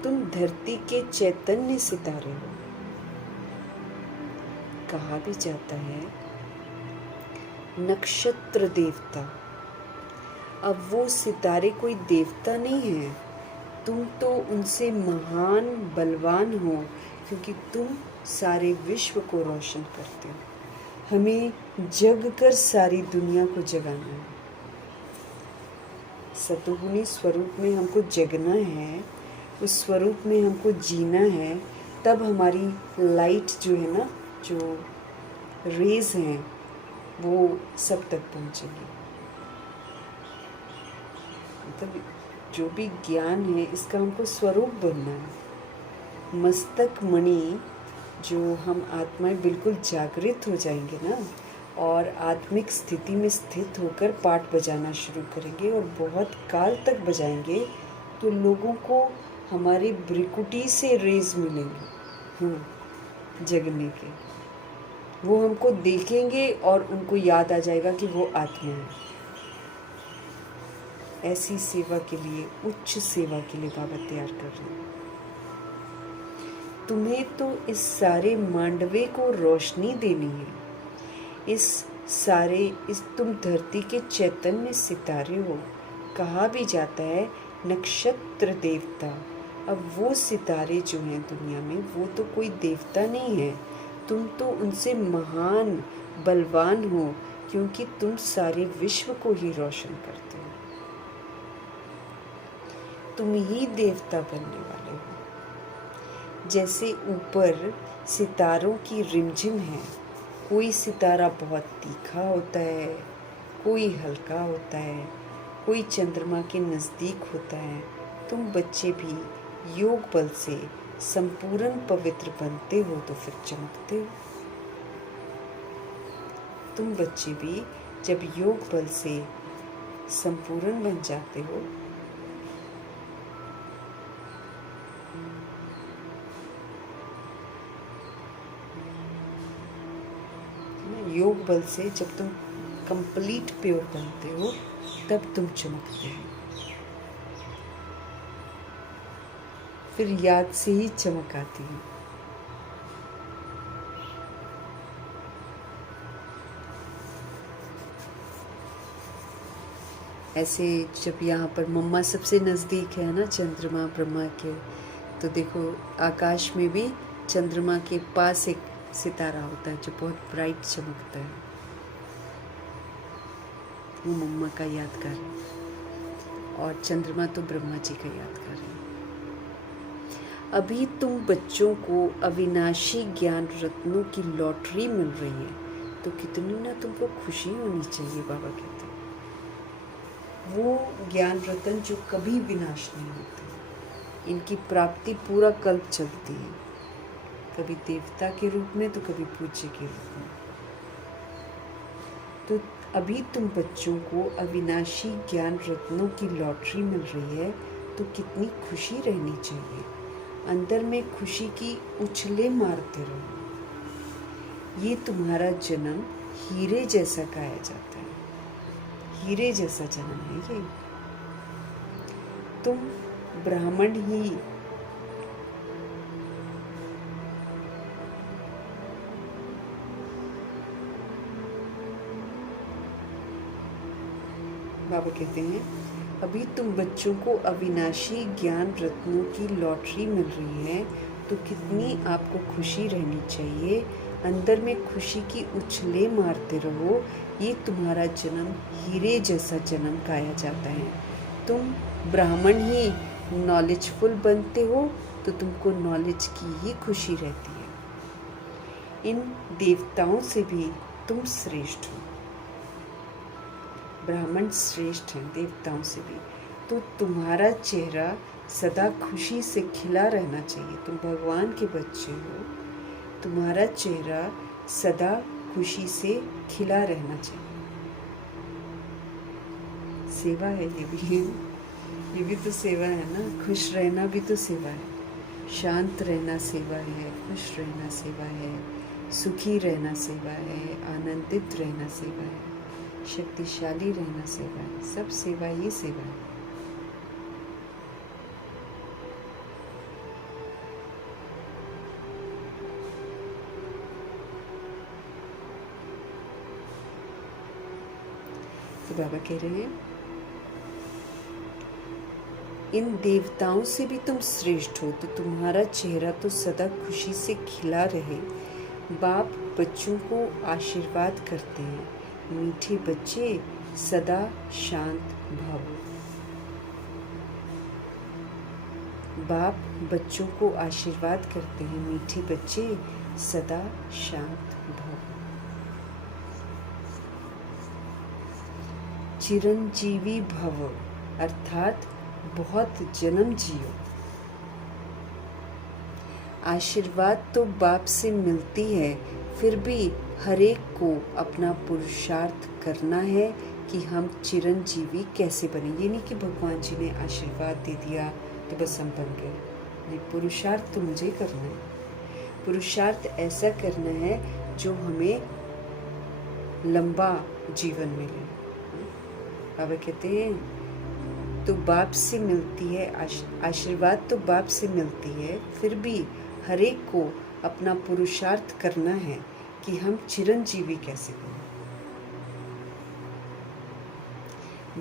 तुम धरती के चैतन्य सितारे हो। कहा भी जाता है नक्षत्र देवता। अब वो सितारे कोई देवता नहीं है, तुम तो उनसे महान बलवान हो, क्योंकि तुम सारे विश्व को रोशन करते हो। हमें जग कर सारी दुनिया को जगाना है। सतोगुणी स्वरूप में हमको जगना है, उस स्वरूप में हमको जीना है। तब हमारी लाइट जो है ना, जो रेज हैं, वो सब तक पहुँचेगी। मतलब जो भी ज्ञान है, इसका हमको स्वरूप बनना है। मस्तक मणि, जो हम आत्माएं बिल्कुल जागृत हो जाएंगे ना, और आत्मिक स्थिति में स्थित होकर पाठ बजाना शुरू करेंगे और बहुत काल तक बजाएंगे, तो लोगों को हमारी ब्रिकुटी से रेज मिलेंगे जगने के। वो हमको देखेंगे और उनको याद आ जाएगा कि वो आत्मा है। ऐसी सेवा के लिए, उच्च सेवा के लिए बाबा तैयार कर रहे हैं। तुम्हें तो इस सारे मांडवे को रोशनी देनी है। तुम धरती के चैतन्य सितारे हो। कहा भी जाता है नक्षत्र देवता। अब वो सितारे जो हैं दुनिया में, वो तो कोई देवता नहीं है, तुम तो उनसे महान बलवान हो, क्योंकि तुम सारे विश्व को ही रोशन करते हो। तुम ही देवता बनने वाले हो। जैसे ऊपर सितारों की रिमझिम है, कोई सितारा बहुत तीखा होता है, कोई हल्का होता है, कोई चंद्रमा के नज़दीक होता है। तुम बच्चे भी योग बल से संपूर्ण पवित्र बनते हो तो फिर चमकते हो। तुम बच्चे भी जब योग बल से संपूर्ण बन जाते हो योग बल से जब तुम कंप्लीट प्योर बनते हो तब तुम चमकते हो। फिर याद से ही चमक आती है। ऐसे जब यहाँ पर मम्मा सबसे नज़दीक है ना चंद्रमा ब्रह्मा के, तो देखो आकाश में भी चंद्रमा के पास एक सितारा होता है जो बहुत ब्राइट चमकता है। वो मम्मा का यादगार है और चंद्रमा तो ब्रह्मा जी का यादगार है। अभी तुम बच्चों को अविनाशी ज्ञान रत्नों की लॉटरी मिल रही है, तो कितनी ना तुमको खुशी होनी चाहिए। बाबा कहते हैं वो ज्ञान रत्न जो कभी विनाश नहीं होते, इनकी प्राप्ति पूरा कल्प चलती है, कभी देवता के रूप में तो कभी पूज्य के रूप में। तो अभी तुम बच्चों को अविनाशी ज्ञान रत्नों की लॉटरी मिल रही है, तो कितनी खुशी रहनी चाहिए। अंदर में खुशी की उछले मारते रहो। ये तुम्हारा जन्म हीरे जैसा गाया जाता है, हीरे जैसा जन्म है ये। तुम ब्राह्मण ही बाबा कहते हैं अभी तुम बच्चों को अविनाशी ज्ञान रत्नों की लॉटरी मिल रही है, तो कितनी आपको खुशी रहनी चाहिए। अंदर में खुशी की उछले मारते रहो। ये तुम्हारा जन्म हीरे जैसा जन्म गाया जाता है। तुम ब्राह्मण ही नॉलेजफुल बनते हो तो तुमको नॉलेज की ही खुशी रहती है। इन देवताओं से भी तुम श्रेष्ठ हो। ब्राह्मण श्रेष्ठ हैं देवताओं से भी। तो तुम्हारा चेहरा सदा खुशी से खिला रहना चाहिए। तुम भगवान के बच्चे हो, तुम्हारा चेहरा सदा खुशी से खिला रहना चाहिए। सेवा है ये भी तो सेवा है ना। खुश रहना भी तो सेवा है। शांत रहना सेवा है, खुश रहना सेवा है, सुखी रहना सेवा है, आनंदित रहना सेवा है, शक्तिशाली रहना सेवा है। सब सेवा ही सेवा है। तो बाबा कह रहे हैं इन देवताओं से भी तुम श्रेष्ठ हो, तो तुम्हारा चेहरा तो सदा खुशी से खिला रहे। बाप बच्चों को आशीर्वाद करते हैं, मीठे बच्चे सदा शांत भवो। बाप बच्चों को आशीर्वाद करते हैं, मीठे बच्चे सदा शांत भवो। चिरंजीवी भव अर्थात बहुत जन्म जियो। आशीर्वाद तो बाप से मिलती है, फिर भी हर एक को अपना पुरुषार्थ करना है कि हम चिरंजीवी कैसे बने। ये नहीं कि भगवान जी ने आशीर्वाद दे दिया तो बस हम बन गए। नहीं, पुरुषार्थ तो मुझे करना है। पुरुषार्थ ऐसा करना है जो हमें लंबा जीवन मिले। बाबा कहते हैं तो बाप से मिलती है आशीर्वाद तो बाप से मिलती है, फिर भी हर एक को अपना पुरुषार्थ करना है कि हम चिरंजीवी कैसे बने।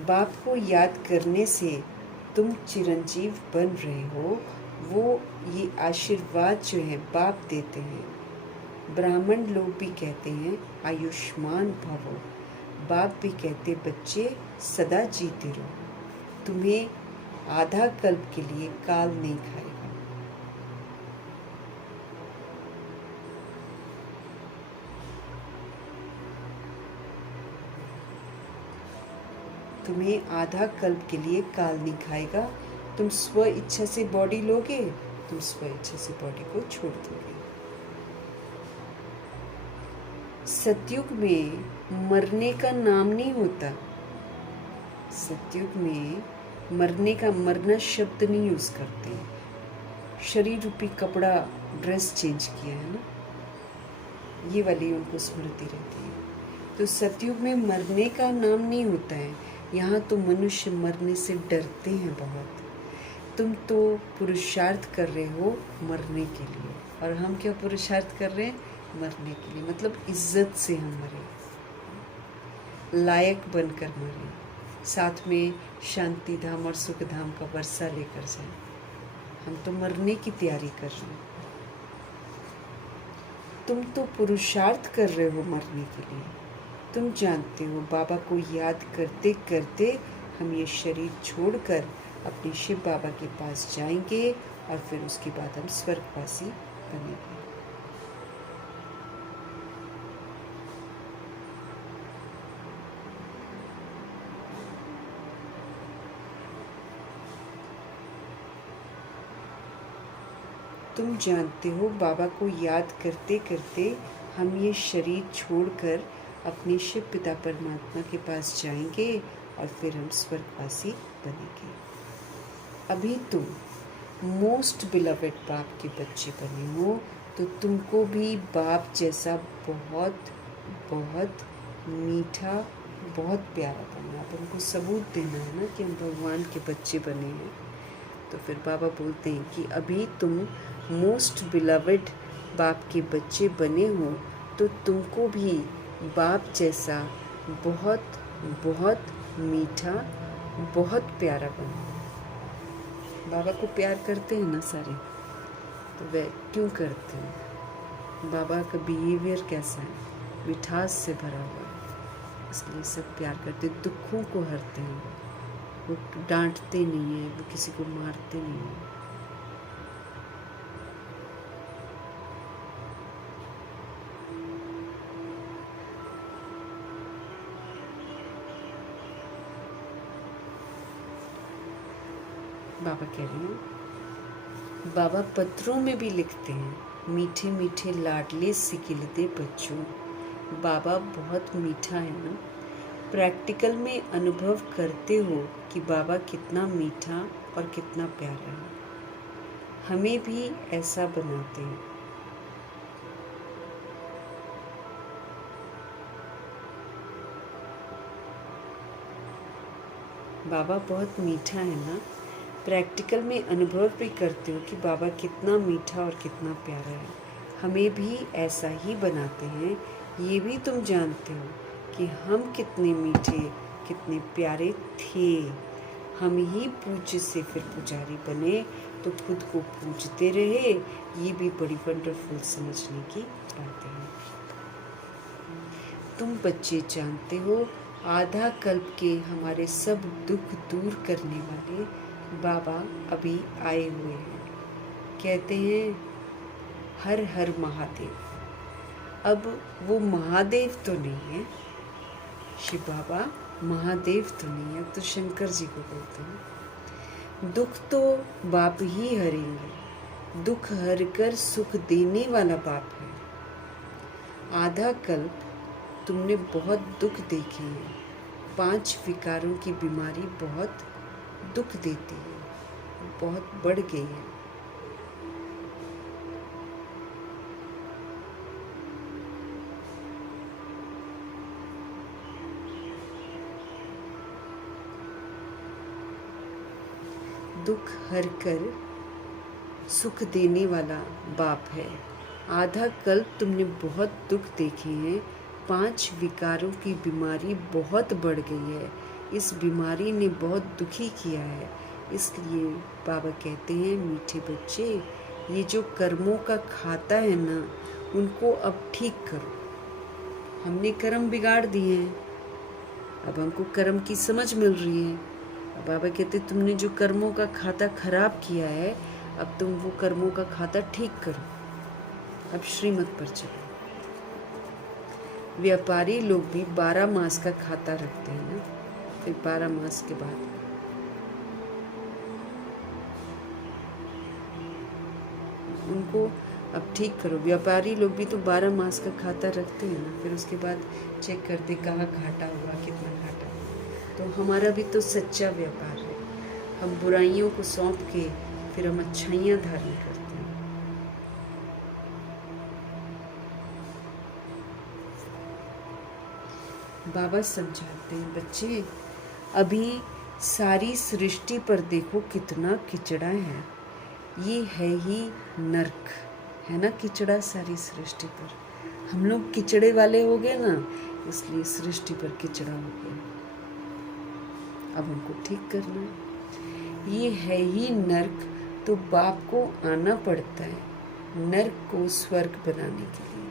बाप को याद करने से तुम चिरंजीव बन रहे हो। वो ये आशीर्वाद जो है बाप देते हैं। ब्राह्मण लोग भी कहते हैं आयुष्मान भवो। बाप भी कहते बच्चे सदा जीते रहो, तुम्हें आधा कल्प के लिए काल नहीं खाएगा। तुम्हें आधा कल्प के लिए काल नहीं खाएगा। तुम स्व इच्छा से बॉडी लोगे, तुम स्व इच्छा से बॉडी को छोड़ दोगे। सतयुग में मरने का नाम नहीं होता। सतयुग में मरना शब्द नहीं यूज करते। शरीर रूपी कपड़ा, ड्रेस चेंज किया है ना, ये वाली उनको स्मृति रहती है। तो सतयुग में मरने का नाम नहीं होता है। यहाँ तो मनुष्य मरने से डरते हैं बहुत। तुम तो पुरुषार्थ कर रहे हो मरने के लिए, और हम क्या पुरुषार्थ कर रहे हैं? मरने के लिए। मतलब इज्जत से हम मरे, लायक बनकर मरे, साथ में शांति धाम और सुख धाम का वर्षा लेकर जाए। हम तो मरने की तैयारी कर रहे हैं। तुम तो पुरुषार्थ कर रहे हो मरने के लिए। तुम जानते हो बाबा को याद करते करते हम ये शरीर छोड़कर अपने शिव बाबा के पास जाएंगे, और फिर उसके बाद हम स्वर्गवासी बनेंगे। तुम जानते हो बाबा को याद करते करते हम ये शरीर छोड़कर अपने शिव पिता परमात्मा के पास जाएंगे, और फिर हम स्वर्गवासी बनेंगे। अभी तुम मोस्ट बिलवेड बाप के बच्चे बने हो, तो तुमको भी बाप जैसा बहुत बहुत मीठा, बहुत प्यारा बनना। अब हमको सबूत देना है ना कि हम भगवान के बच्चे बने हैं। तो फिर बाबा बोलते हैं कि अभी तुम मोस्ट बिलवेड बाप के बच्चे बने हो, तो तुमको भी बाप जैसा बहुत बहुत मीठा, बहुत प्यारा बनना। बाबा को प्यार करते हैं ना सारे, तो वे क्यों करते हैं? बाबा का बिहेवियर कैसा है? मिठास से भरा हुआ है, इसलिए सब प्यार करते, दुखों को हरते हैं। वो डांटते नहीं है, वो किसी को मारते नहीं है। बाबा कह रहे हैं, बाबा पत्रों में भी लिखते हैं, मीठे मीठे लाडले सिकिलते बच्चों। बाबा बहुत मीठा है ना। प्रैक्टिकल में अनुभव करते हो कि बाबा कितना मीठा और कितना प्यारा है। हमें भी ऐसा बनाते हैं। बाबा बहुत मीठा है ना। प्रैक्टिकल में अनुभव भी करते हो कि बाबा कितना मीठा और कितना प्यारा है। हमें भी ऐसा ही बनाते हैं। ये भी तुम जानते हो कि हम कितने मीठे, कितने प्यारे थे। हम ही पूज्य से फिर पुजारी बने, तो खुद को पूजते रहे। ये भी बड़ी वंडरफुल समझने की बातें हैं। तुम बच्चे जानते हो, आधा कल्प के हमारे सब दुख दूर करने वाले बाबा अभी आए हुए हैं। कहते हैं हर हर महादेव। अब वो महादेव तो नहीं है, शिव बाबा महादेव तो नहीं है, तो शंकर जी को बोलते हैं। दुख तो बाप ही हरेंगे। दुख हर कर सुख देने वाला बाप है। आधा कल्प तुमने बहुत दुख देखे हैं। 5 विकारों की बीमारी बहुत दुख देती है, बहुत बढ़ गई है। दुख हर कर सुख देने वाला बाप है। आधा कल्प तुमने बहुत दुख देखे हैं। 5 विकारों की बीमारी बहुत बढ़ गई है। इस बीमारी ने बहुत दुखी किया है। इसलिए बाबा कहते हैं मीठे बच्चे, ये जो कर्मों का खाता है ना, उनको अब ठीक करो। हमने कर्म बिगाड़ दिए हैं, अब हमको कर्म की समझ मिल रही है। बाबा कहते तुमने जो कर्मों का खाता खराब किया है, अब तुम वो कर्मों का खाता ठीक करो। अब श्रीमत पर चलो। व्यापारी लोग भी 12 मास का खाता रखते हैं ना, फिर 12 मास के बाद। उनको अब ठीक करो। व्यापारी लोग भी तो 12 मास का खाता रखते हैं ना, फिर उसके बाद चेक करते कहाँ घाटा हुआ, कितना घाटा हुआ। तो हमारा भी तो सच्चा व्यापार है। हम बुराइयों को सौंप के फिर हम अच्छाइयाँ धारण करते हैं। बाबा समझाते हैं, बच्चे अभी सारी सृष्टि पर देखो कितना किचड़ा है। ये है ही नर्क, है ना, किचड़ा सारी सृष्टि पर। हम लोग किचड़े वाले हो गए ना, इसलिए सृष्टि पर किचड़ा हो गया। अब हमको ठीक करना है। ये है ही नर्क, तो बाप को आना पड़ता है नर्क को स्वर्ग बनाने के लिए।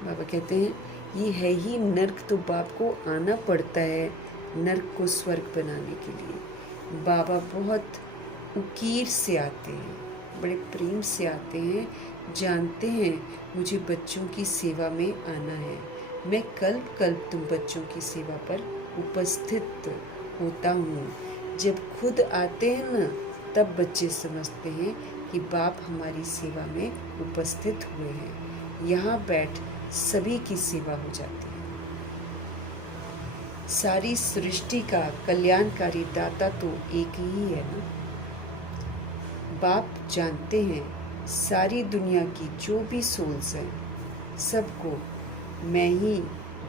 बाबा कहते हैं ये है ही नर्क, तो बाप को आना पड़ता है नर्क को स्वर्ग बनाने के लिए। बाबा बहुत उकीर से आते हैं, बड़े प्रेम से आते हैं, जानते हैं मुझे बच्चों की सेवा में आना है। मैं कल्प कल्प तुम बच्चों की सेवा पर उपस्थित होता हूँ। जब खुद आते हैं ना, तब बच्चे समझते हैं कि बाप हमारी सेवा में उपस्थित हुए हैं। यहाँ बैठ सभी की सेवा हो जाती है। सारी सृष्टि का कल्याणकारी दाता तो एक ही है ना। बाप जानते हैं सारी दुनिया की जो भी सोल्स हैं, सबको मैं ही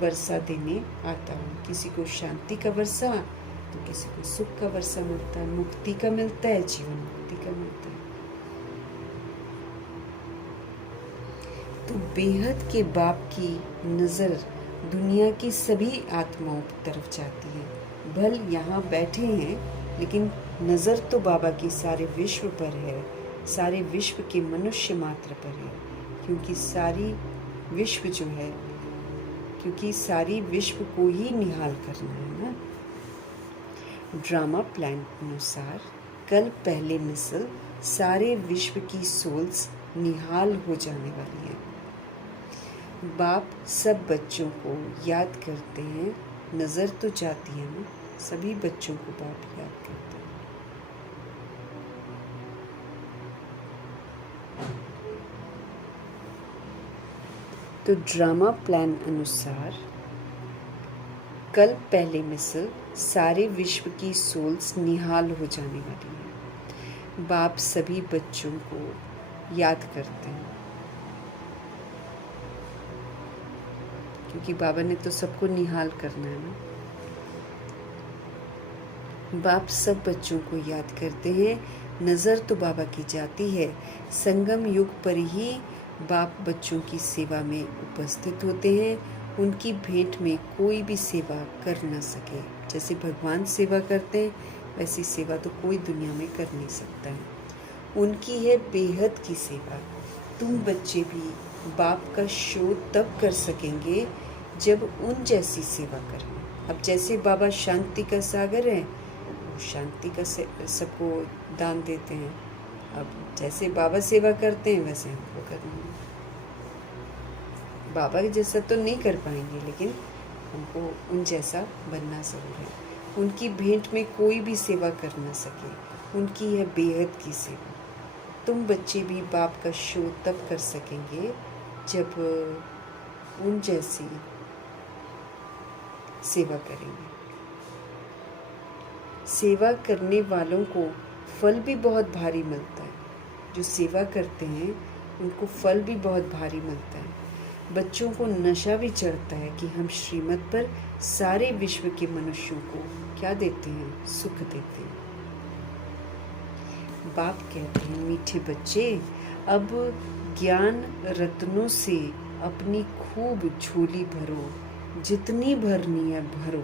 वर्षा देने आता हूँ। किसी को शांति का वर्षा, तो किसी को सुख का वर्षा मिलता है, मुक्ति का मिलता है, जीवन मुक्ति का मिलता है। तो बेहद के बाप की नज़र दुनिया की सभी आत्माओं की तरफ जाती है। भल यहाँ बैठे हैं, लेकिन नज़र तो बाबा की सारे विश्व पर है, सारे विश्व के मनुष्य मात्र पर है। क्योंकि सारी विश्व को ही निहाल करना है ना। ड्रामा प्लान अनुसार कल पहले मिसल सारे विश्व की सोल्स निहाल हो जाने वाली है। बाप सब बच्चों को याद करते हैं, नज़र तो जाती है ना, सभी बच्चों को बाप याद करते हैं। तो ड्रामा प्लान अनुसार कल पहले मिसल सारे विश्व की सोल्स निहाल हो जाने वाली है। बाप सभी बच्चों को याद करते हैं, क्योंकि बाबा ने तो सबको निहाल करना है ना। बाप सब बच्चों को याद करते हैं, नज़र तो बाबा की जाती है। संगम युग पर ही बाप बच्चों की सेवा में उपस्थित होते हैं। उनकी भेंट में कोई भी सेवा कर न सके। जैसे भगवान सेवा करते हैं, वैसी सेवा तो कोई दुनिया में कर नहीं सकता है। उनकी है बेहद की सेवा। तुम बच्चे भी बाप का शो तब कर सकेंगे जब उन जैसी सेवा करें। अब जैसे बाबा शांति का सागर है, वो शांति का सबको दान देते हैं। अब जैसे बाबा सेवा करते हैं, वैसे हमको करना है। बाबा के जैसा तो नहीं कर पाएंगे, लेकिन हमको उन जैसा बनना ज़रूर है। उनकी भेंट में कोई भी सेवा कर ना सके, उनकी है बेहद की सेवा। तुम बच्चे भी बाप का शो तब कर सकेंगे जब उन जैसी सेवा करेंगे। सेवा करने वालों को फल भी बहुत भारी मिलता है। जो सेवा करते हैं उनको फल भी बहुत भारी मिलता है। बच्चों को नशा भी चढ़ता है कि हम श्रीमत पर सारे विश्व के मनुष्यों को क्या देते हैं, सुख देते हैं। बाप कहते हैं, मीठे बच्चे, अब ज्ञान रत्नों से अपनी खूब झोली भरो, जितनी भरनी है भरो।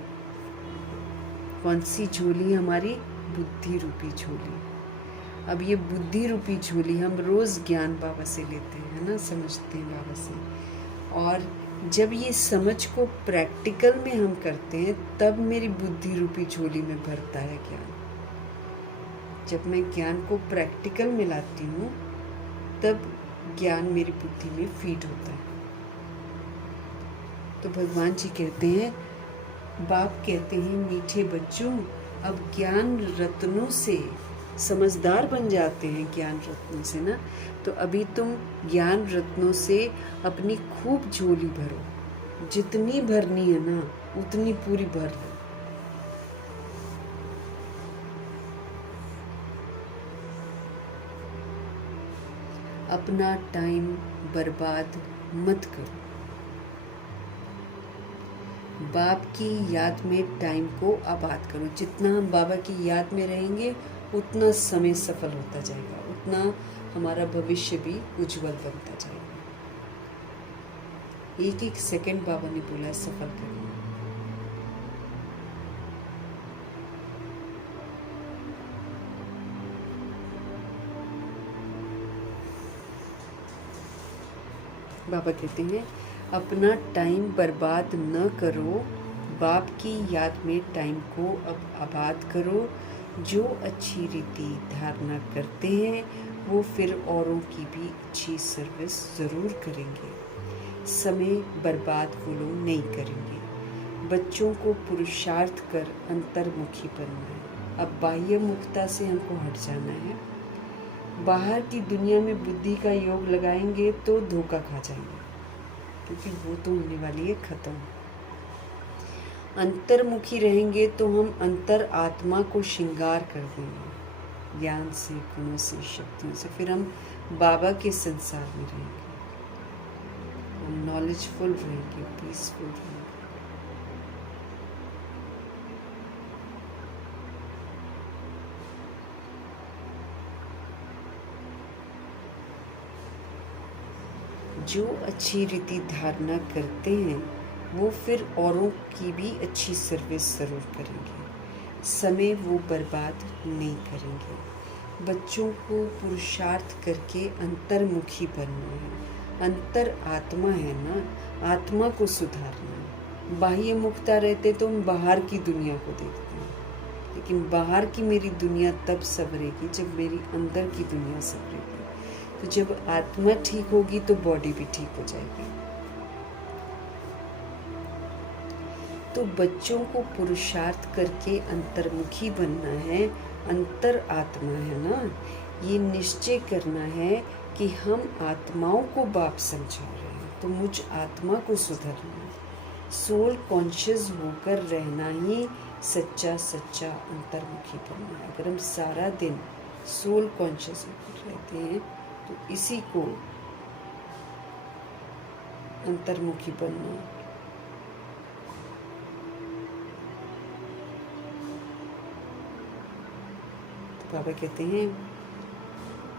कौन सी झोली? हमारी बुद्धि रूपी झोली। अब ये बुद्धि रूपी झोली हम रोज़ ज्ञान बाबा से लेते हैं, है ना, समझते हैं बाबा से। और जब ये समझ को प्रैक्टिकल में हम करते हैं, तब मेरी बुद्धि रूपी झोली में भरता है ज्ञान। जब मैं ज्ञान को प्रैक्टिकल में लाती हूँ तब ज्ञान मेरी बुद्धि में फीड होता है। तो भगवान जी कहते हैं, बाप कहते हैं, मीठे बच्चों अब ज्ञान रत्नों से समझदार बन जाते हैं, ज्ञान रत्नों से ना। तो अभी तुम ज्ञान रत्नों से अपनी खूब झोली भरो, जितनी भरनी है ना उतनी पूरी भर लो। अपना टाइम बर्बाद मत करो। बाप की याद में टाइम को आबाद करो। जितना हम बाबा की याद में रहेंगे उतना समय सफल होता जाएगा, उतना हमारा भविष्य भी उज्जवल बनता जाएगा। एक एक सेकंड बाबा ने बोला है सफल करना। बाबा कहते हैं, अपना टाइम बर्बाद न करो, बाप की याद में टाइम को अब आबाद करो। जो अच्छी रीति धारणा करते हैं वो फिर औरों की भी अच्छी सर्विस ज़रूर करेंगे। समय बर्बाद वो लोग नहीं करेंगे। बच्चों को पुरुषार्थ कर अंतर्मुखी बनना है। अब बाह्य मुखता से हमको हट जाना है। बाहर की दुनिया में बुद्धि का योग लगाएंगे तो धोखा खा जाएंगे, क्योंकि वो तो होने वाली है खत्म। अंतर्मुखी रहेंगे तो हम अंतर आत्मा को श्रृंगार कर देंगे, ज्ञान से, गुणों से, शक्तियों से। फिर हम बाबा के संसार में रहेंगे, हम नॉलेजफुल रहेंगे, पीसफुल रहेंगे। जो अच्छी रीति धारणा करते हैं वो फिर औरों की भी अच्छी सर्विस ज़रूर करेंगे। समय वो बर्बाद नहीं करेंगे। बच्चों को पुरुषार्थ करके अंतर्मुखी बनना है। अंतर आत्मा है ना, आत्मा को सुधारना है। बाह्य मुखता रहते तो हम बाहर की दुनिया को देखते हैं, लेकिन बाहर की मेरी दुनिया तब संवरेगी जब मेरी अंदर की दुनिया संवरेगी। तो जब आत्मा ठीक होगी तो बॉडी भी ठीक हो जाएगी। तो बच्चों को पुरुषार्थ करके अंतर्मुखी बनना है। अंतर आत्मा है ना, ये निश्चय करना है कि हम आत्माओं को बाप समझा रहे हैं, तो मुझ आत्मा को सुधरना है। सोल कॉन्शियस होकर रहना ही सच्चा सच्चा अंतर्मुखी बनना है। अगर हम सारा दिन सोल कॉन्शियस होकर रहते हैं तो इसी को अंतर्मुखी बनना। तो बाबा कहते हैं,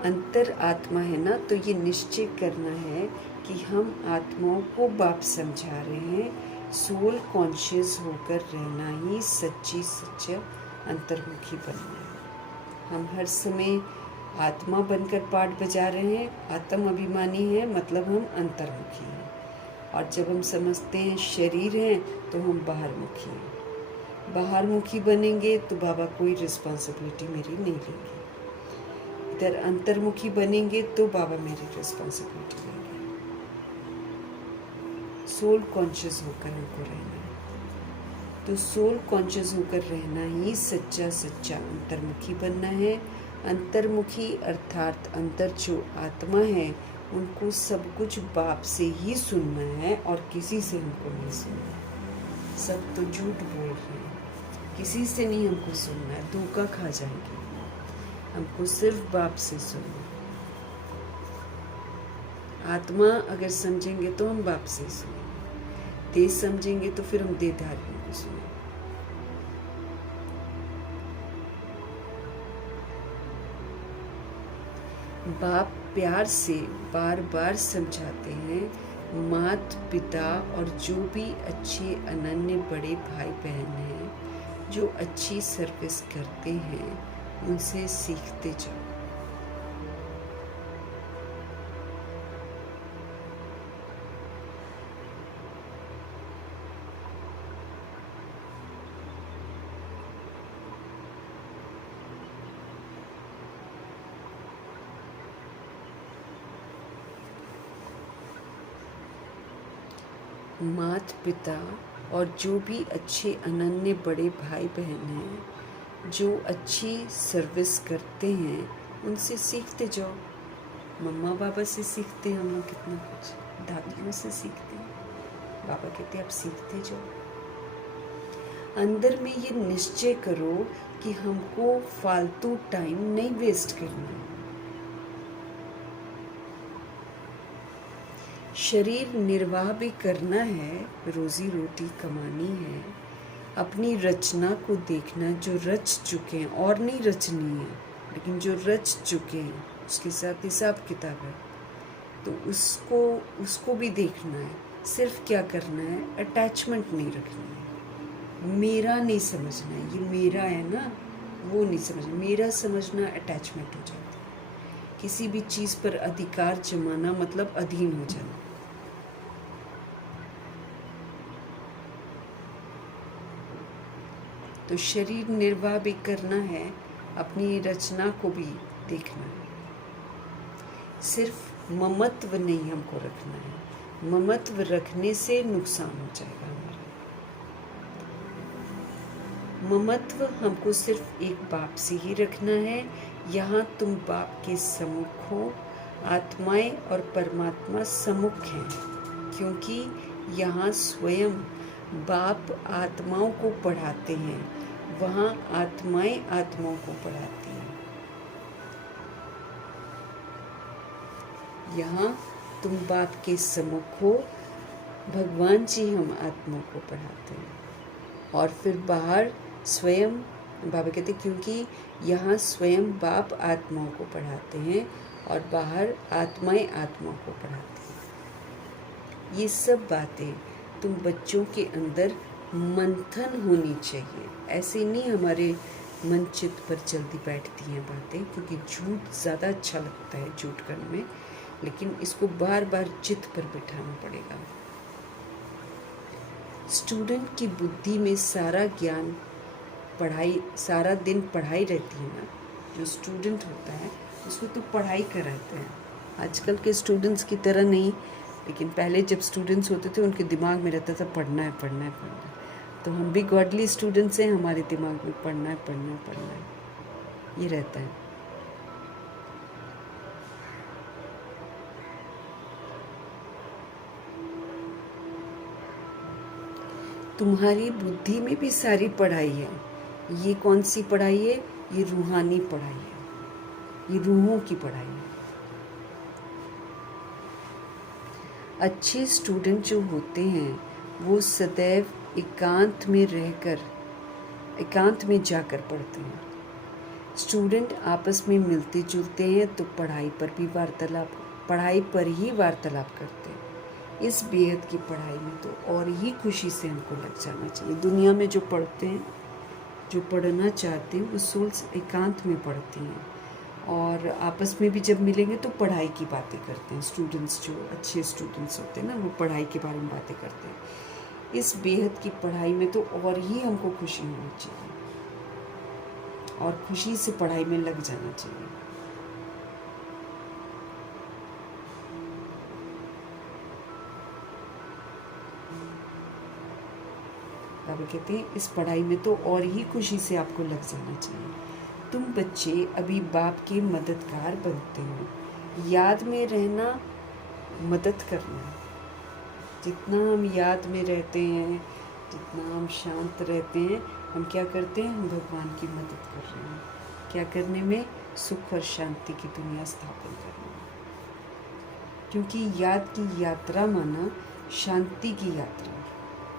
अंतर आत्मा है ना, तो ये निश्चय करना है कि हम आत्माओं को बाप समझा रहे हैं। सोल कॉन्शियस होकर रहना ही सच्ची सच्चा अंतर्मुखी बनना है। हम हर समय आत्मा बनकर पाठ बजा रहे हैं, आत्म अभिमानी है, मतलब हम अंतर्मुखी हैं। और जब हम समझते हैं शरीर हैं तो हम बाहरमुखी हैं। बाहरमुखी बनेंगे तो बाबा कोई रिस्पॉन्सिबिलिटी मेरी नहीं लेंगे। इधर अंतर्मुखी बनेंगे तो बाबा मेरी रिस्पॉन्सिबिलिटी लेंगे। सोल कॉन्शियस होकर हमको रहना है। तो सोल कॉन्शियस होकर रहना ही सच्चा सच्चा अंतर्मुखी बनना है। अंतर्मुखी अर्थात अंतर जो आत्मा है उनको सब कुछ बाप से ही सुनना है और किसी से हमको नहीं सुनना है। सब तो झूठ बोल रहे हैं, किसी से नहीं हमको सुनना है, धोखा खा जाएंगे। हमको सिर्फ बाप से सुनना है। आत्मा अगर समझेंगे तो हम बाप से सुनेंगे, देह समझेंगे तो फिर हम देहधारियों को सुनेंगे। बाप प्यार से बार बार समझाते हैं, मात पिता और जो भी अच्छे अनन्य बड़े भाई बहन हैं जो अच्छी सर्विस करते हैं उनसे सीखते जाओ। माता पिता और जो भी अच्छे अनन्य बड़े भाई बहन हैं, जो अच्छी सर्विस करते हैं, उनसे सीखते जाओ। मम्मा पापा से सीखते हैं हम लोग कितना कुछ, दादियों से सीखते हैं। बाबा कहते हैं आप सीखते जाओ। अंदर में ये निश्चय करो कि हमको फालतू टाइम नहीं वेस्ट करना है। शरीर निर्वाह भी करना है, रोजी रोटी कमानी है, अपनी रचना को देखना, जो रच चुके हैं और नहीं रचनी है, लेकिन जो रच चुके हैं उसके साथ हिसाब किताब है, तो उसको भी देखना है। सिर्फ क्या करना है, अटैचमेंट नहीं रखनी है, मेरा नहीं समझना है, ये मेरा है ना, वो नहीं समझना। मेरा समझना अटैचमेंट हो जाता है। किसी भी चीज़ पर अधिकार जमाना मतलब अधीन हो जाना। तो शरीर निर्वाह भी करना है, अपनी रचना को भी देखना है। सिर्फ ममत्व नहीं हमको रखना है, ममत्व रखने से नुकसान हो जाएगा हमारा। ममत्व हमको सिर्फ एक बाप से ही रखना है। यहाँ तुम बाप के सम्मुख हो, आत्माएं और परमात्मा सम्मुख हैं, क्योंकि यहाँ स्वयं बाप आत्माओं को पढ़ाते हैं, वहाँ आत्माएं आत्माओं को पढ़ाती हैं। यहाँ तुम बाप के सम्मुख हो, भगवान जी हम आत्मा को पढ़ाते हैं। और फिर बाहर स्वयं बाबा कहते क्योंकि यहाँ स्वयं बाप आत्माओं को पढ़ाते हैं और बाहर आत्माएं आत्माओं को पढ़ाती हैं। ये सब बातें तुम बच्चों के अंदर मंथन होनी चाहिए। ऐसे नहीं हमारे मन चित्त पर जल्दी बैठती हैं बातें, क्योंकि झूठ ज़्यादा अच्छा लगता है झूठ करने में, लेकिन इसको बार बार चित्त पर बिठाना पड़ेगा। स्टूडेंट की बुद्धि में सारा ज्ञान पढ़ाई, सारा दिन पढ़ाई रहती है ना। जो स्टूडेंट होता है उसको तो पढ़ाई कराते हैं। आजकल के स्टूडेंट्स की तरह नहीं, लेकिन पहले जब स्टूडेंट्स होते थे उनके दिमाग में रहता था पढ़ना है पढ़ना है पढ़ना है। तो हम भी गॉडली स्टूडेंट्स हैं, हमारे दिमाग में पढ़ना है पढ़ना है पढ़ना है ये रहता है। तुम्हारी बुद्धि में भी सारी पढ़ाई है। ये कौन सी पढ़ाई है? ये रूहानी पढ़ाई है, ये रूहों की पढ़ाई है। अच्छे स्टूडेंट जो होते हैं वो सदैव एकांत में रहकर, एकांत में जाकर पढ़ते हैं। स्टूडेंट आपस में मिलते जुलते हैं तो पढ़ाई पर भी वार्तालाप, पढ़ाई पर ही वार्तालाप करते हैं। इस बेहद की पढ़ाई में तो और ही खुशी से हमको लग जाना चाहिए। दुनिया में जो पढ़ते हैं, जो पढ़ना चाहते हैं, वो सोल्स एकांत में पढ़ती हैं और आपस में भी जब मिलेंगे तो पढ़ाई की बातें करते हैं। स्टूडेंट्स जो अच्छे स्टूडेंट्स होते हैं ना, वो पढ़ाई के बारे में बातें करते हैं। इस बेहद की पढ़ाई में तो और ही हमको खुशी होनी चाहिए और खुशी से पढ़ाई में लग जाना चाहिए। बाबा कहते हैं इस पढ़ाई में तो और ही खुशी से आपको लग जाना चाहिए। तुम बच्चे अभी बाप के मददगार बनते हो। याद में रहना, मदद करना। जितना हम याद में रहते हैं, जितना हम शांत रहते हैं, हम क्या करते हैं? हम भगवान की मदद कर रहे हैं। क्या करने में? सुख और शांति की दुनिया स्थापन करने में। क्योंकि याद की यात्रा माना शांति की यात्रा।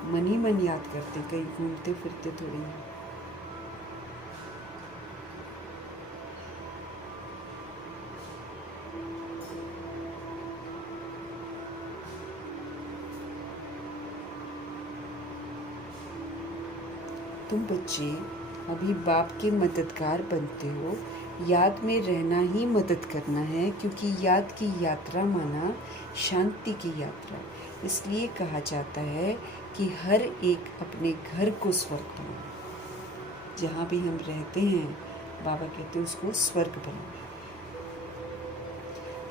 मन ही मन याद करते, कहीं घूमते फिरते थोड़ी हैं। तुम बच्चे अभी बाप के मददगार बनते हो। याद में रहना ही मदद करना है, क्योंकि याद की यात्रा माना शांति की यात्रा। इसलिए कहा जाता है कि हर एक अपने घर को स्वर्ग बनाओ। जहाँ भी हम रहते हैं, बाबा कहते हैं उसको स्वर्ग बनाओ।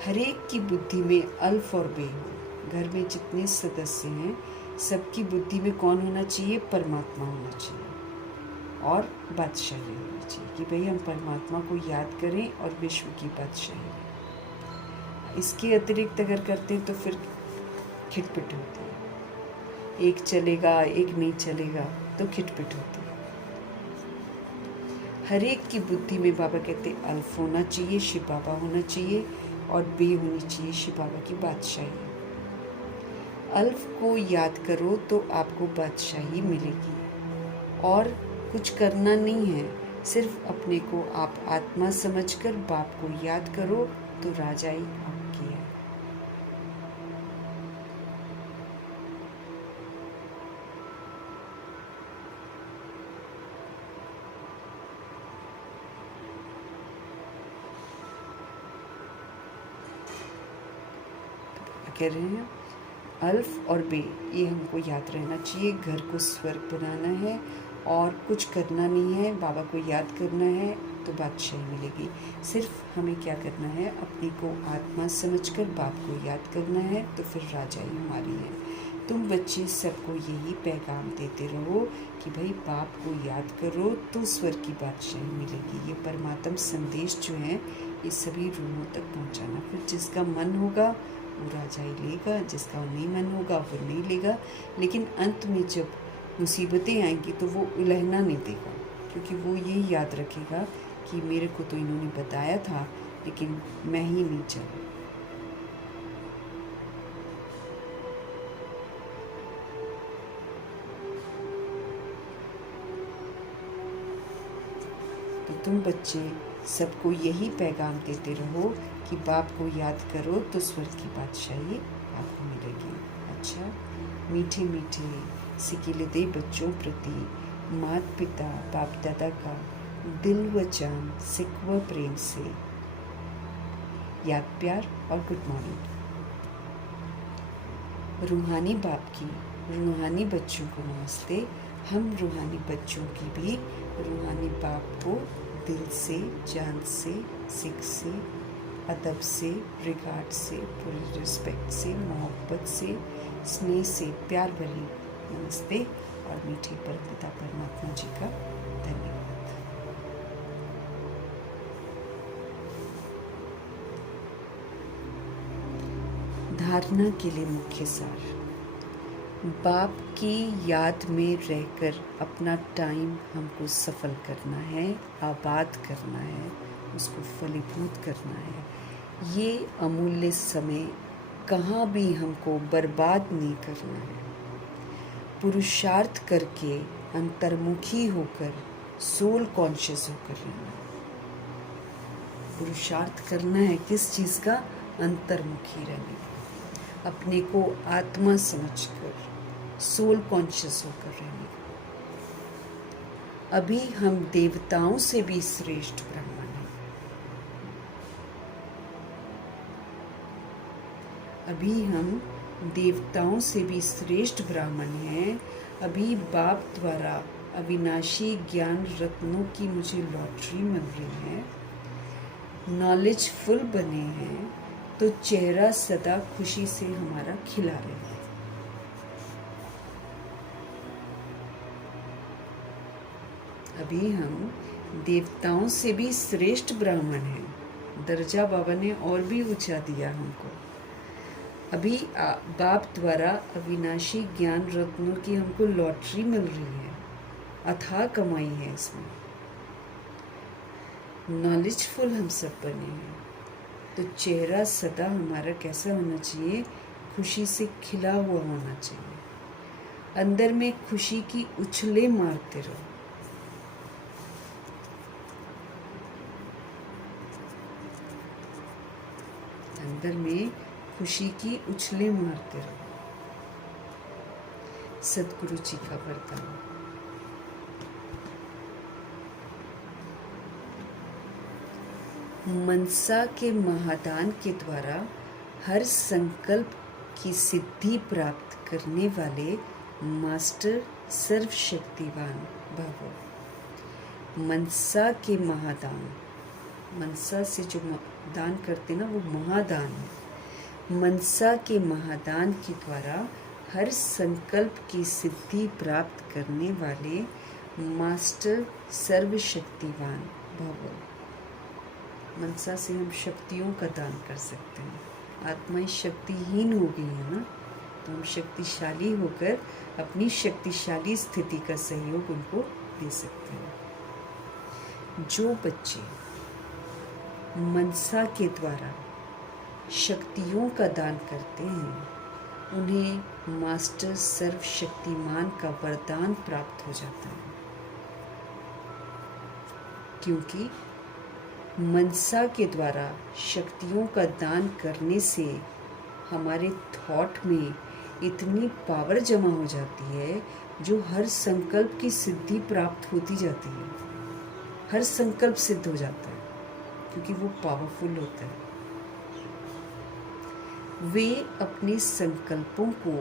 हर एक की बुद्धि में अल्फ और बे हो। घर में जितने सदस्य हैं, सबकी बुद्धि में कौन होना चाहिए? परमात्मा होना चाहिए और बादशाही होनी चाहिए कि भाई हम परमात्मा को याद करें और विश्व की बादशाही। इसके अतिरिक्त अगर करते हैं तो फिर खिटपिट होती है, एक चलेगा एक नहीं चलेगा तो खिटपिट होती है। हर एक की बुद्धि में बाबा कहते हैं अल्फ होना चाहिए, शिव बाबा होना चाहिए और बे होनी चाहिए शिव बाबा की बादशाही। अल्फ को याद करो तो आपको बादशाही मिलेगी और कुछ करना नहीं है, सिर्फ अपने को आप आत्मा समझकर बाप को याद करो तो राजाई आपकी है। कह रहे हैं अल्फ और बे, ये हमको याद रहना चाहिए। घर को स्वर्ग बनाना है और कुछ करना नहीं है, बाबा को याद करना है तो बादशाही मिलेगी। सिर्फ हमें क्या करना है, अपने को आत्मा समझकर बाप को याद करना है तो फिर राजाई हमारी है। तुम बच्चे सबको यही पैगाम देते रहो कि भाई बाप को याद करो तो स्वर्ग की बादशाही मिलेगी। ये परमात्म संदेश जो है ये सभी रूहों तक पहुंचाना। फिर जिसका मन होगा वो राजाई लेगा, जिसका नहीं मन होगा वो नहीं लेगा। लेकिन अंत में जब मुसीबतें आएंगी तो वो उलझना नहीं देगा, क्योंकि वो ये याद रखेगा कि मेरे को तो इन्होंने बताया था लेकिन मैं ही नहीं चला। तो तुम बच्चे सबको यही पैगाम देते रहो कि बाप को याद करो तो स्वर्ग की बादशाही आपको मिलेगी। अच्छा, मीठे मीठे सिकिलदे बच्चों प्रति माता पिता बाप दादा का दिल व जान सिक व प्रेम से याद, प्यार और गुड मॉर्निंग। रूहानी बाप की रूहानी बच्चों को नमस्ते। हम रूहानी बच्चों की भी रूहानी बाप को दिल से, जान से, सिक से, अदब से, रिगार्ड से, पूरी रिस्पेक्ट से, मोहब्बत से, स्नेह से, प्यार भरी नमस्ते और मीठे परमपिता परमात्मा जी का धन्यवाद। धारणा के लिए मुख्य सार। बाप की याद में रहकर अपना टाइम हमको सफल करना है, आबाद करना है, उसको फलीभूत करना है। ये अमूल्य समय कहाँ भी हमको बर्बाद नहीं करना है। पुरुषार्थ करके अंतर्मुखी होकर सोल कॉन्शियस होकर रहना है। पुरुषार्थ करना है किस चीज़ का? अंतर्मुखी रहने का, अपने को आत्मा समझकर सोल कॉन्शियस होकर रहने का। अभी हम देवताओं से भी श्रेष्ठ ब्राह्मण हैं। अभी हम देवताओं से भी श्रेष्ठ ब्राह्मण हैं। अभी बाप द्वारा अविनाशी ज्ञान रत्नों की मुझे लॉटरी मिल रही है, नॉलेजफुल बने हैं तो चेहरा सदा खुशी से हमारा खिला रहे हैं। अभी हम देवताओं से भी श्रेष्ठ ब्राह्मण हैं। दर्जा बाबा ने और भी ऊंचा दिया हमको। अभी बाप द्वारा अविनाशी ज्ञान रत्नों की हमको लॉटरी मिल रही है, अथाह कमाई है इसमें। नॉलेजफुल हम सब बने हैं तो चेहरा सदा हमारा कैसा होना चाहिए? खुशी से खिला हुआ होना चाहिए। अंदर में खुशी की उछले मारते रहो। अंदर में खुशी की उछले मारते रहो। सद्गुरु जी का वरदान। मनसा के महादान के द्वारा हर संकल्प की सिद्धि प्राप्त करने वाले मास्टर सर्वशक्तिवान भव। मनसा के महादान, मनसा से जो दान करते ना वो महादान है। मनसा के महादान के द्वारा हर संकल्प की सिद्धि प्राप्त करने वाले मास्टर सर्वशक्तिवान भव। मनसा से हम शक्तियों का दान कर सकते हैं। आत्माएं शक्तिहीन हो गई है ना, तो हम शक्तिशाली होकर अपनी शक्तिशाली स्थिति का सहयोग उनको दे सकते हैं। जो बच्चे मनसा के द्वारा शक्तियों का दान करते हैं, उन्हें मास्टर सर्वशक्तिमान का वरदान प्राप्त हो जाता है, क्योंकि मनसा के द्वारा शक्तियों का दान करने से हमारे थॉट में इतनी पावर जमा हो जाती है जो हर संकल्प की सिद्धि प्राप्त होती जाती है। हर संकल्प सिद्ध हो जाता है क्योंकि वो पावरफुल होता है। वे अपने संकल्पों को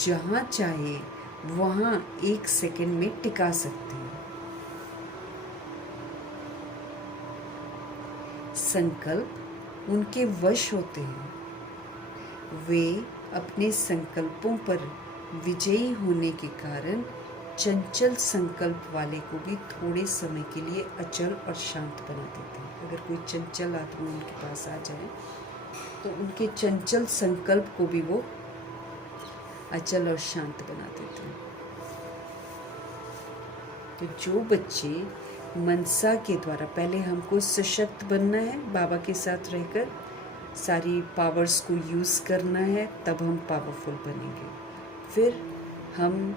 जहाँ चाहे वहाँ 1 सेकंड में टिका सकते हैं। संकल्प उनके वश होते हैं। वे अपने संकल्पों पर विजयी होने के कारण चंचल संकल्प वाले को भी थोड़े समय के लिए अचल और शांत बना देते हैं। अगर कोई चंचल आदमी उनके पास आ जाए तो उनके चंचल संकल्प को भी वो अचल और शांत बना देते हैं। तो जो बच्चे मनसा के द्वारा, पहले हमको सशक्त बनना है, बाबा के साथ रहकर सारी पावर्स को यूज़ करना है, तब हम पावरफुल बनेंगे। फिर हम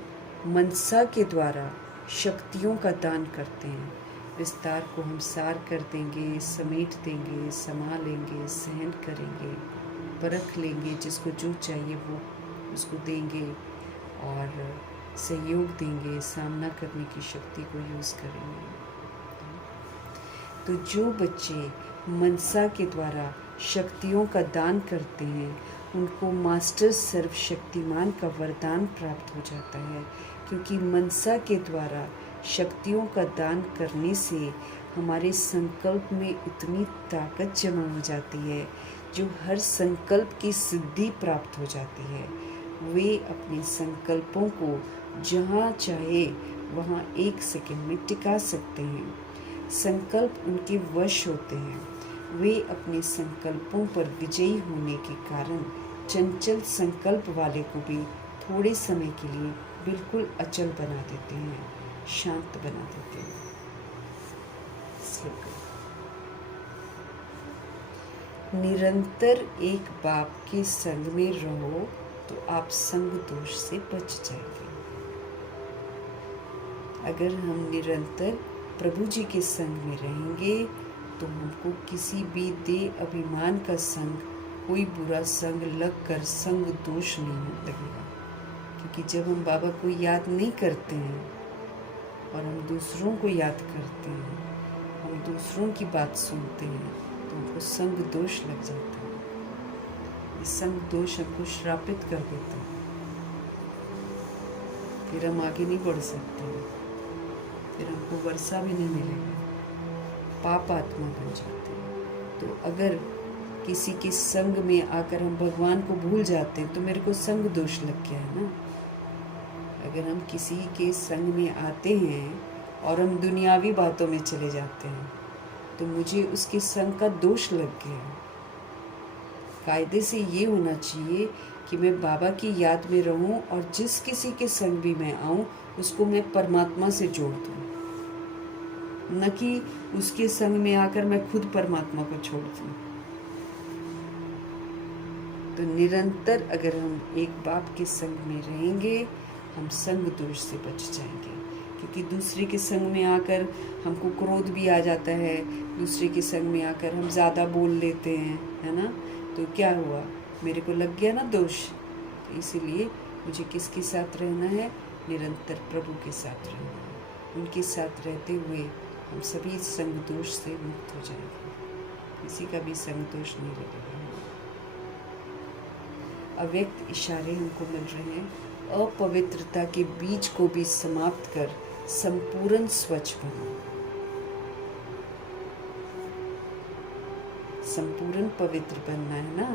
मनसा के द्वारा शक्तियों का दान करते हैं। विस्तार को हम सार कर देंगे, समेट देंगे, समा लेंगे, सहन करेंगे, परख लेंगे, जिसको जो चाहिए वो उसको देंगे और सहयोग देंगे, सामना करने की शक्ति को यूज़ करेंगे। तो जो बच्चे मनसा के द्वारा शक्तियों का दान करते हैं, उनको मास्टर सर्वशक्तिमान का वरदान प्राप्त हो जाता है, क्योंकि मनसा के द्वारा शक्तियों का दान करने से हमारे संकल्प में इतनी ताकत जमा हो जाती है जो हर संकल्प की सिद्धि प्राप्त हो जाती है। वे अपने संकल्पों को जहाँ चाहे वहाँ 1 सेकंड में टिका सकते हैं। संकल्प उनके वश होते हैं। वे अपने संकल्पों पर विजयी होने के कारण चंचल संकल्प वाले को भी थोड़े समय के लिए बिल्कुल अचल बना देते हैं, शांत बना देते हैं। निरंतर एक बाप के संग में रहो तो आप संग दोष से बच जाएंगे। अगर हम निरंतर प्रभु जी के संग में रहेंगे तो हमको किसी भी देह अभिमान का संग, कोई बुरा संग लगकर संग दोष नहीं लगेगा। क्योंकि जब हम बाबा को याद नहीं करते हैं और हम दूसरों को याद करते हैं, हम दूसरों की बात सुनते हैं, तो हमको संग दोष लग जाता है। ये संग दोष हमको श्रापित कर देता है। फिर हम आगे नहीं बढ़ सकते, फिर हमको वर्षा भी नहीं मिलेगा, पाप आत्मा बन जाते हैं। तो अगर किसी के संग में आकर हम भगवान को भूल जाते हैं तो मेरे को संग दोष लग गया है ना। अगर हम किसी के संग में आते हैं और हम दुनियावी बातों में चले जाते हैं तो मुझे उसके संग का दोष लग गया। कायदे से ये होना चाहिए कि मैं बाबा की याद में रहूं और जिस किसी के संग भी मैं आऊं उसको मैं परमात्मा से जोड़ दूं, न कि उसके संग में आकर मैं खुद परमात्मा को छोड़ दूं। तो निरंतर अगर हम एक बाप के संग में रहेंगे, हम संग दोष से बच जाएंगे। क्योंकि दूसरे के संग में आकर हमको क्रोध भी आ जाता है, दूसरे के संग में आकर हम ज़्यादा बोल लेते हैं, है ना। तो क्या हुआ, मेरे को लग गया ना दोष। तो इसीलिए मुझे किसके साथ रहना है, निरंतर प्रभु के साथ रहना है। उनके साथ रहते हुए हम सभी संग दोष से मुक्त हो जाएंगे, किसी का भी संग दोष नहीं लगेगा। अव्यक्त इशारे हमको मिल रहे हैं। अपवित्रता के बीज को भी समाप्त कर संपूर्ण स्वच्छ बनो। संपूर्ण पवित्र बनना है ना,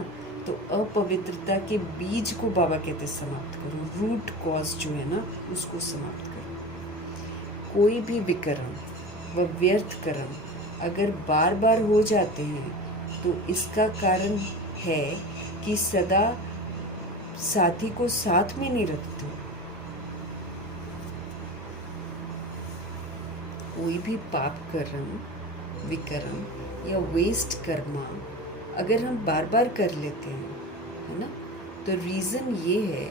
तो अपवित्रता के बीज को बाबा कहते समाप्त करो, रूट कॉज जो है ना उसको समाप्त करो। कोई भी विकर्म व व्यर्थ कर्म अगर बार बार हो जाते हैं तो इसका कारण है कि सदा साथी को साथ में नहीं रखते। कोई भी पाप कर्म, विकर्म या वेस्ट कर्मा अगर हम बार बार कर लेते हैं, है ना, तो रीज़न ये है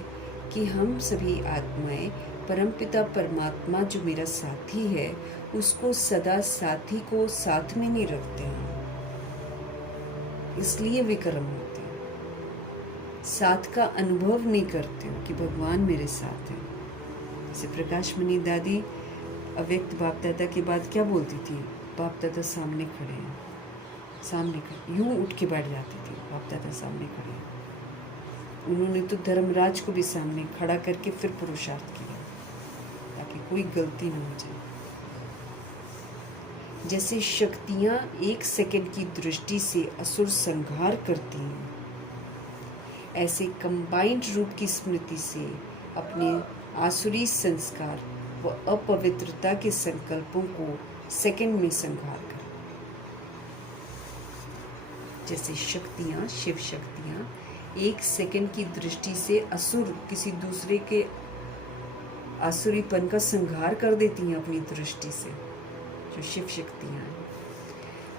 कि हम सभी आत्माएं परमपिता परमात्मा जो मेरा साथी है उसको सदा साथी को साथ में नहीं रखते हैं, इसलिए विकर्म होते हैं। साथ का अनुभव नहीं करते हो कि भगवान मेरे साथ है। जैसे प्रकाश मणि दादी अव्यक्त बाप दादा के बाद क्या बोलती थी, बाप दादा सामने खड़े हैं, सामने खड़े, यूं उठ के बैठ जाती थी, बाप दादा सामने खड़े हैं। उन्होंने तो धर्मराज को भी सामने खड़ा करके फिर पुरुषार्थ किया ताकि कोई गलती न हो जाए। जैसे शक्तियां एक सेकंड की दृष्टि से असुर संहार करती हैं, ऐसे कंबाइंड रूप की स्मृति से अपने आसुरी संस्कार व अपवित्रता के संकल्पों को सेकंड में संहार कर। जैसे शक्तियां, शिव शक्तियां एक सेकंड की दृष्टि से असुर किसी दूसरे के आसुरीपन का संहार कर देती हैं अपनी दृष्टि से, जो शिव शक्तियां हैं।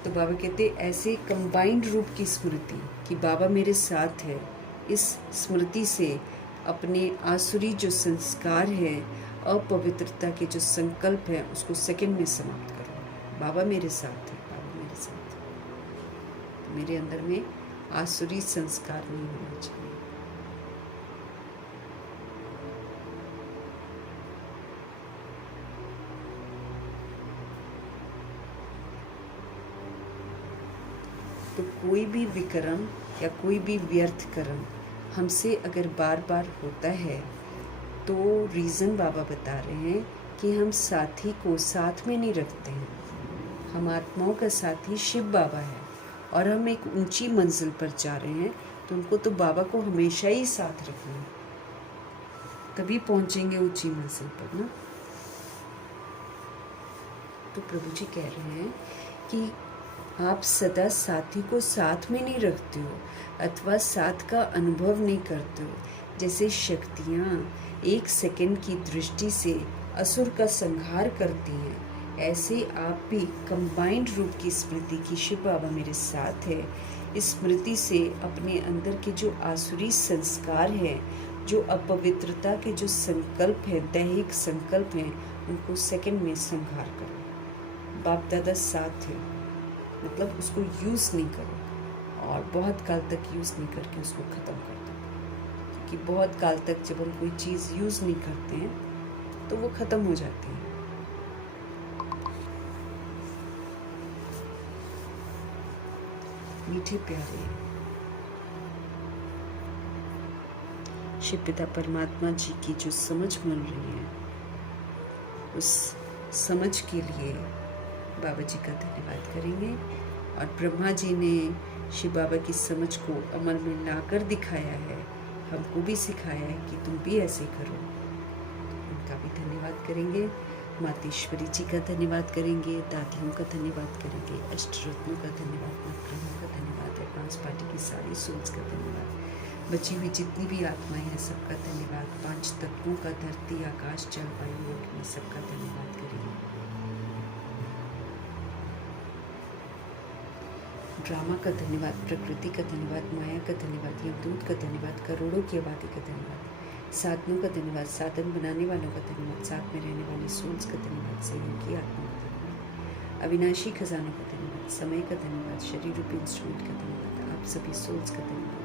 तो बाबा कहते ऐसे कंबाइंड रूप की स्मृति कि बाबा मेरे साथ है, इस स्मृति से अपने आसुरी जो संस्कार है, अपवित्रता के जो संकल्प है उसको सेकंड में समाप्त करो। बाबा मेरे साथ है, बाबा मेरे साथ है। तो मेरे अंदर में आसुरी संस्कार नहीं होना चाहिए। तो कोई भी विकर्म या कोई भी व्यर्थ कर्म हमसे अगर बार बार होता है तो रीज़न बाबा बता रहे हैं कि हम साथी को साथ में नहीं रखते हैं। हम आत्माओं का साथी शिव बाबा है और हम एक ऊंची मंजिल पर जा रहे हैं, तो उनको तो बाबा को हमेशा ही साथ रखना है, तभी पहुंचेंगे ऊंची मंजिल पर ना। तो प्रभु जी कह रहे हैं कि आप सदा साथी को साथ में नहीं रखते हो अथवा साथ का अनुभव नहीं करते हो। जैसे शक्तियाँ एक सेकंड की दृष्टि से असुर का संहार करती हैं, ऐसे आप भी कंबाइंड रूप की स्मृति की शिव बाबा मेरे साथ है, इस स्मृति से अपने अंदर के जो आसुरी संस्कार हैं, जो अपवित्रता के जो संकल्प हैं, दैहिक संकल्प हैं, उनको सेकंड में संहार करो। बाप दादा साथ है, मतलब उसको यूज़ नहीं करो और बहुत काल तक यूज़ नहीं करके उसको ख़त्म कर दो। कि बहुत काल तक जब हम कोई चीज़ यूज़ नहीं करते हैं तो वो ख़त्म हो जाती है। मीठे प्यारे शिव पिता परमात्मा जी की जो समझ मिल रही है, उस समझ के लिए बाबा जी का धन्यवाद करेंगे। और ब्रह्मा जी ने शिव बाबा की समझ को अमल में लाकर दिखाया है, हमको भी सिखाया है कि तुम भी ऐसे करो। उनका भी धन्यवाद करेंगे। मातेश्वरी जी का धन्यवाद करेंगे, दादियों का धन्यवाद करेंगे, अष्टरत्नों का धन्यवाद, नवग्रहों का धन्यवाद, एडवांस पार्टी की सारी सोल्स का धन्यवाद, बची हुई जितनी भी आत्माएं हैं सबका धन्यवाद, 5 तत्वों का, धरती आकाश जल वायु अग्नि, सबका धन्यवाद करेंगे। ड्रामा का धन्यवाद, प्रकृति का धन्यवाद, माया का धन्यवाद, यमदूत का धन्यवाद, करोड़ों की आबादी का धन्यवाद, साधनों का धन्यवाद, साधन बनाने वालों का धन्यवाद, साथ में रहने वाली सोल्स का धन्यवाद, सहयोगी आत्मा का धन्यवाद, अविनाशी खजानों का धन्यवाद, समय का धन्यवाद, शरीर रूपी इंस्ट्रूमेंट का धन्यवाद, आप सभी सोल्स का धन्यवाद।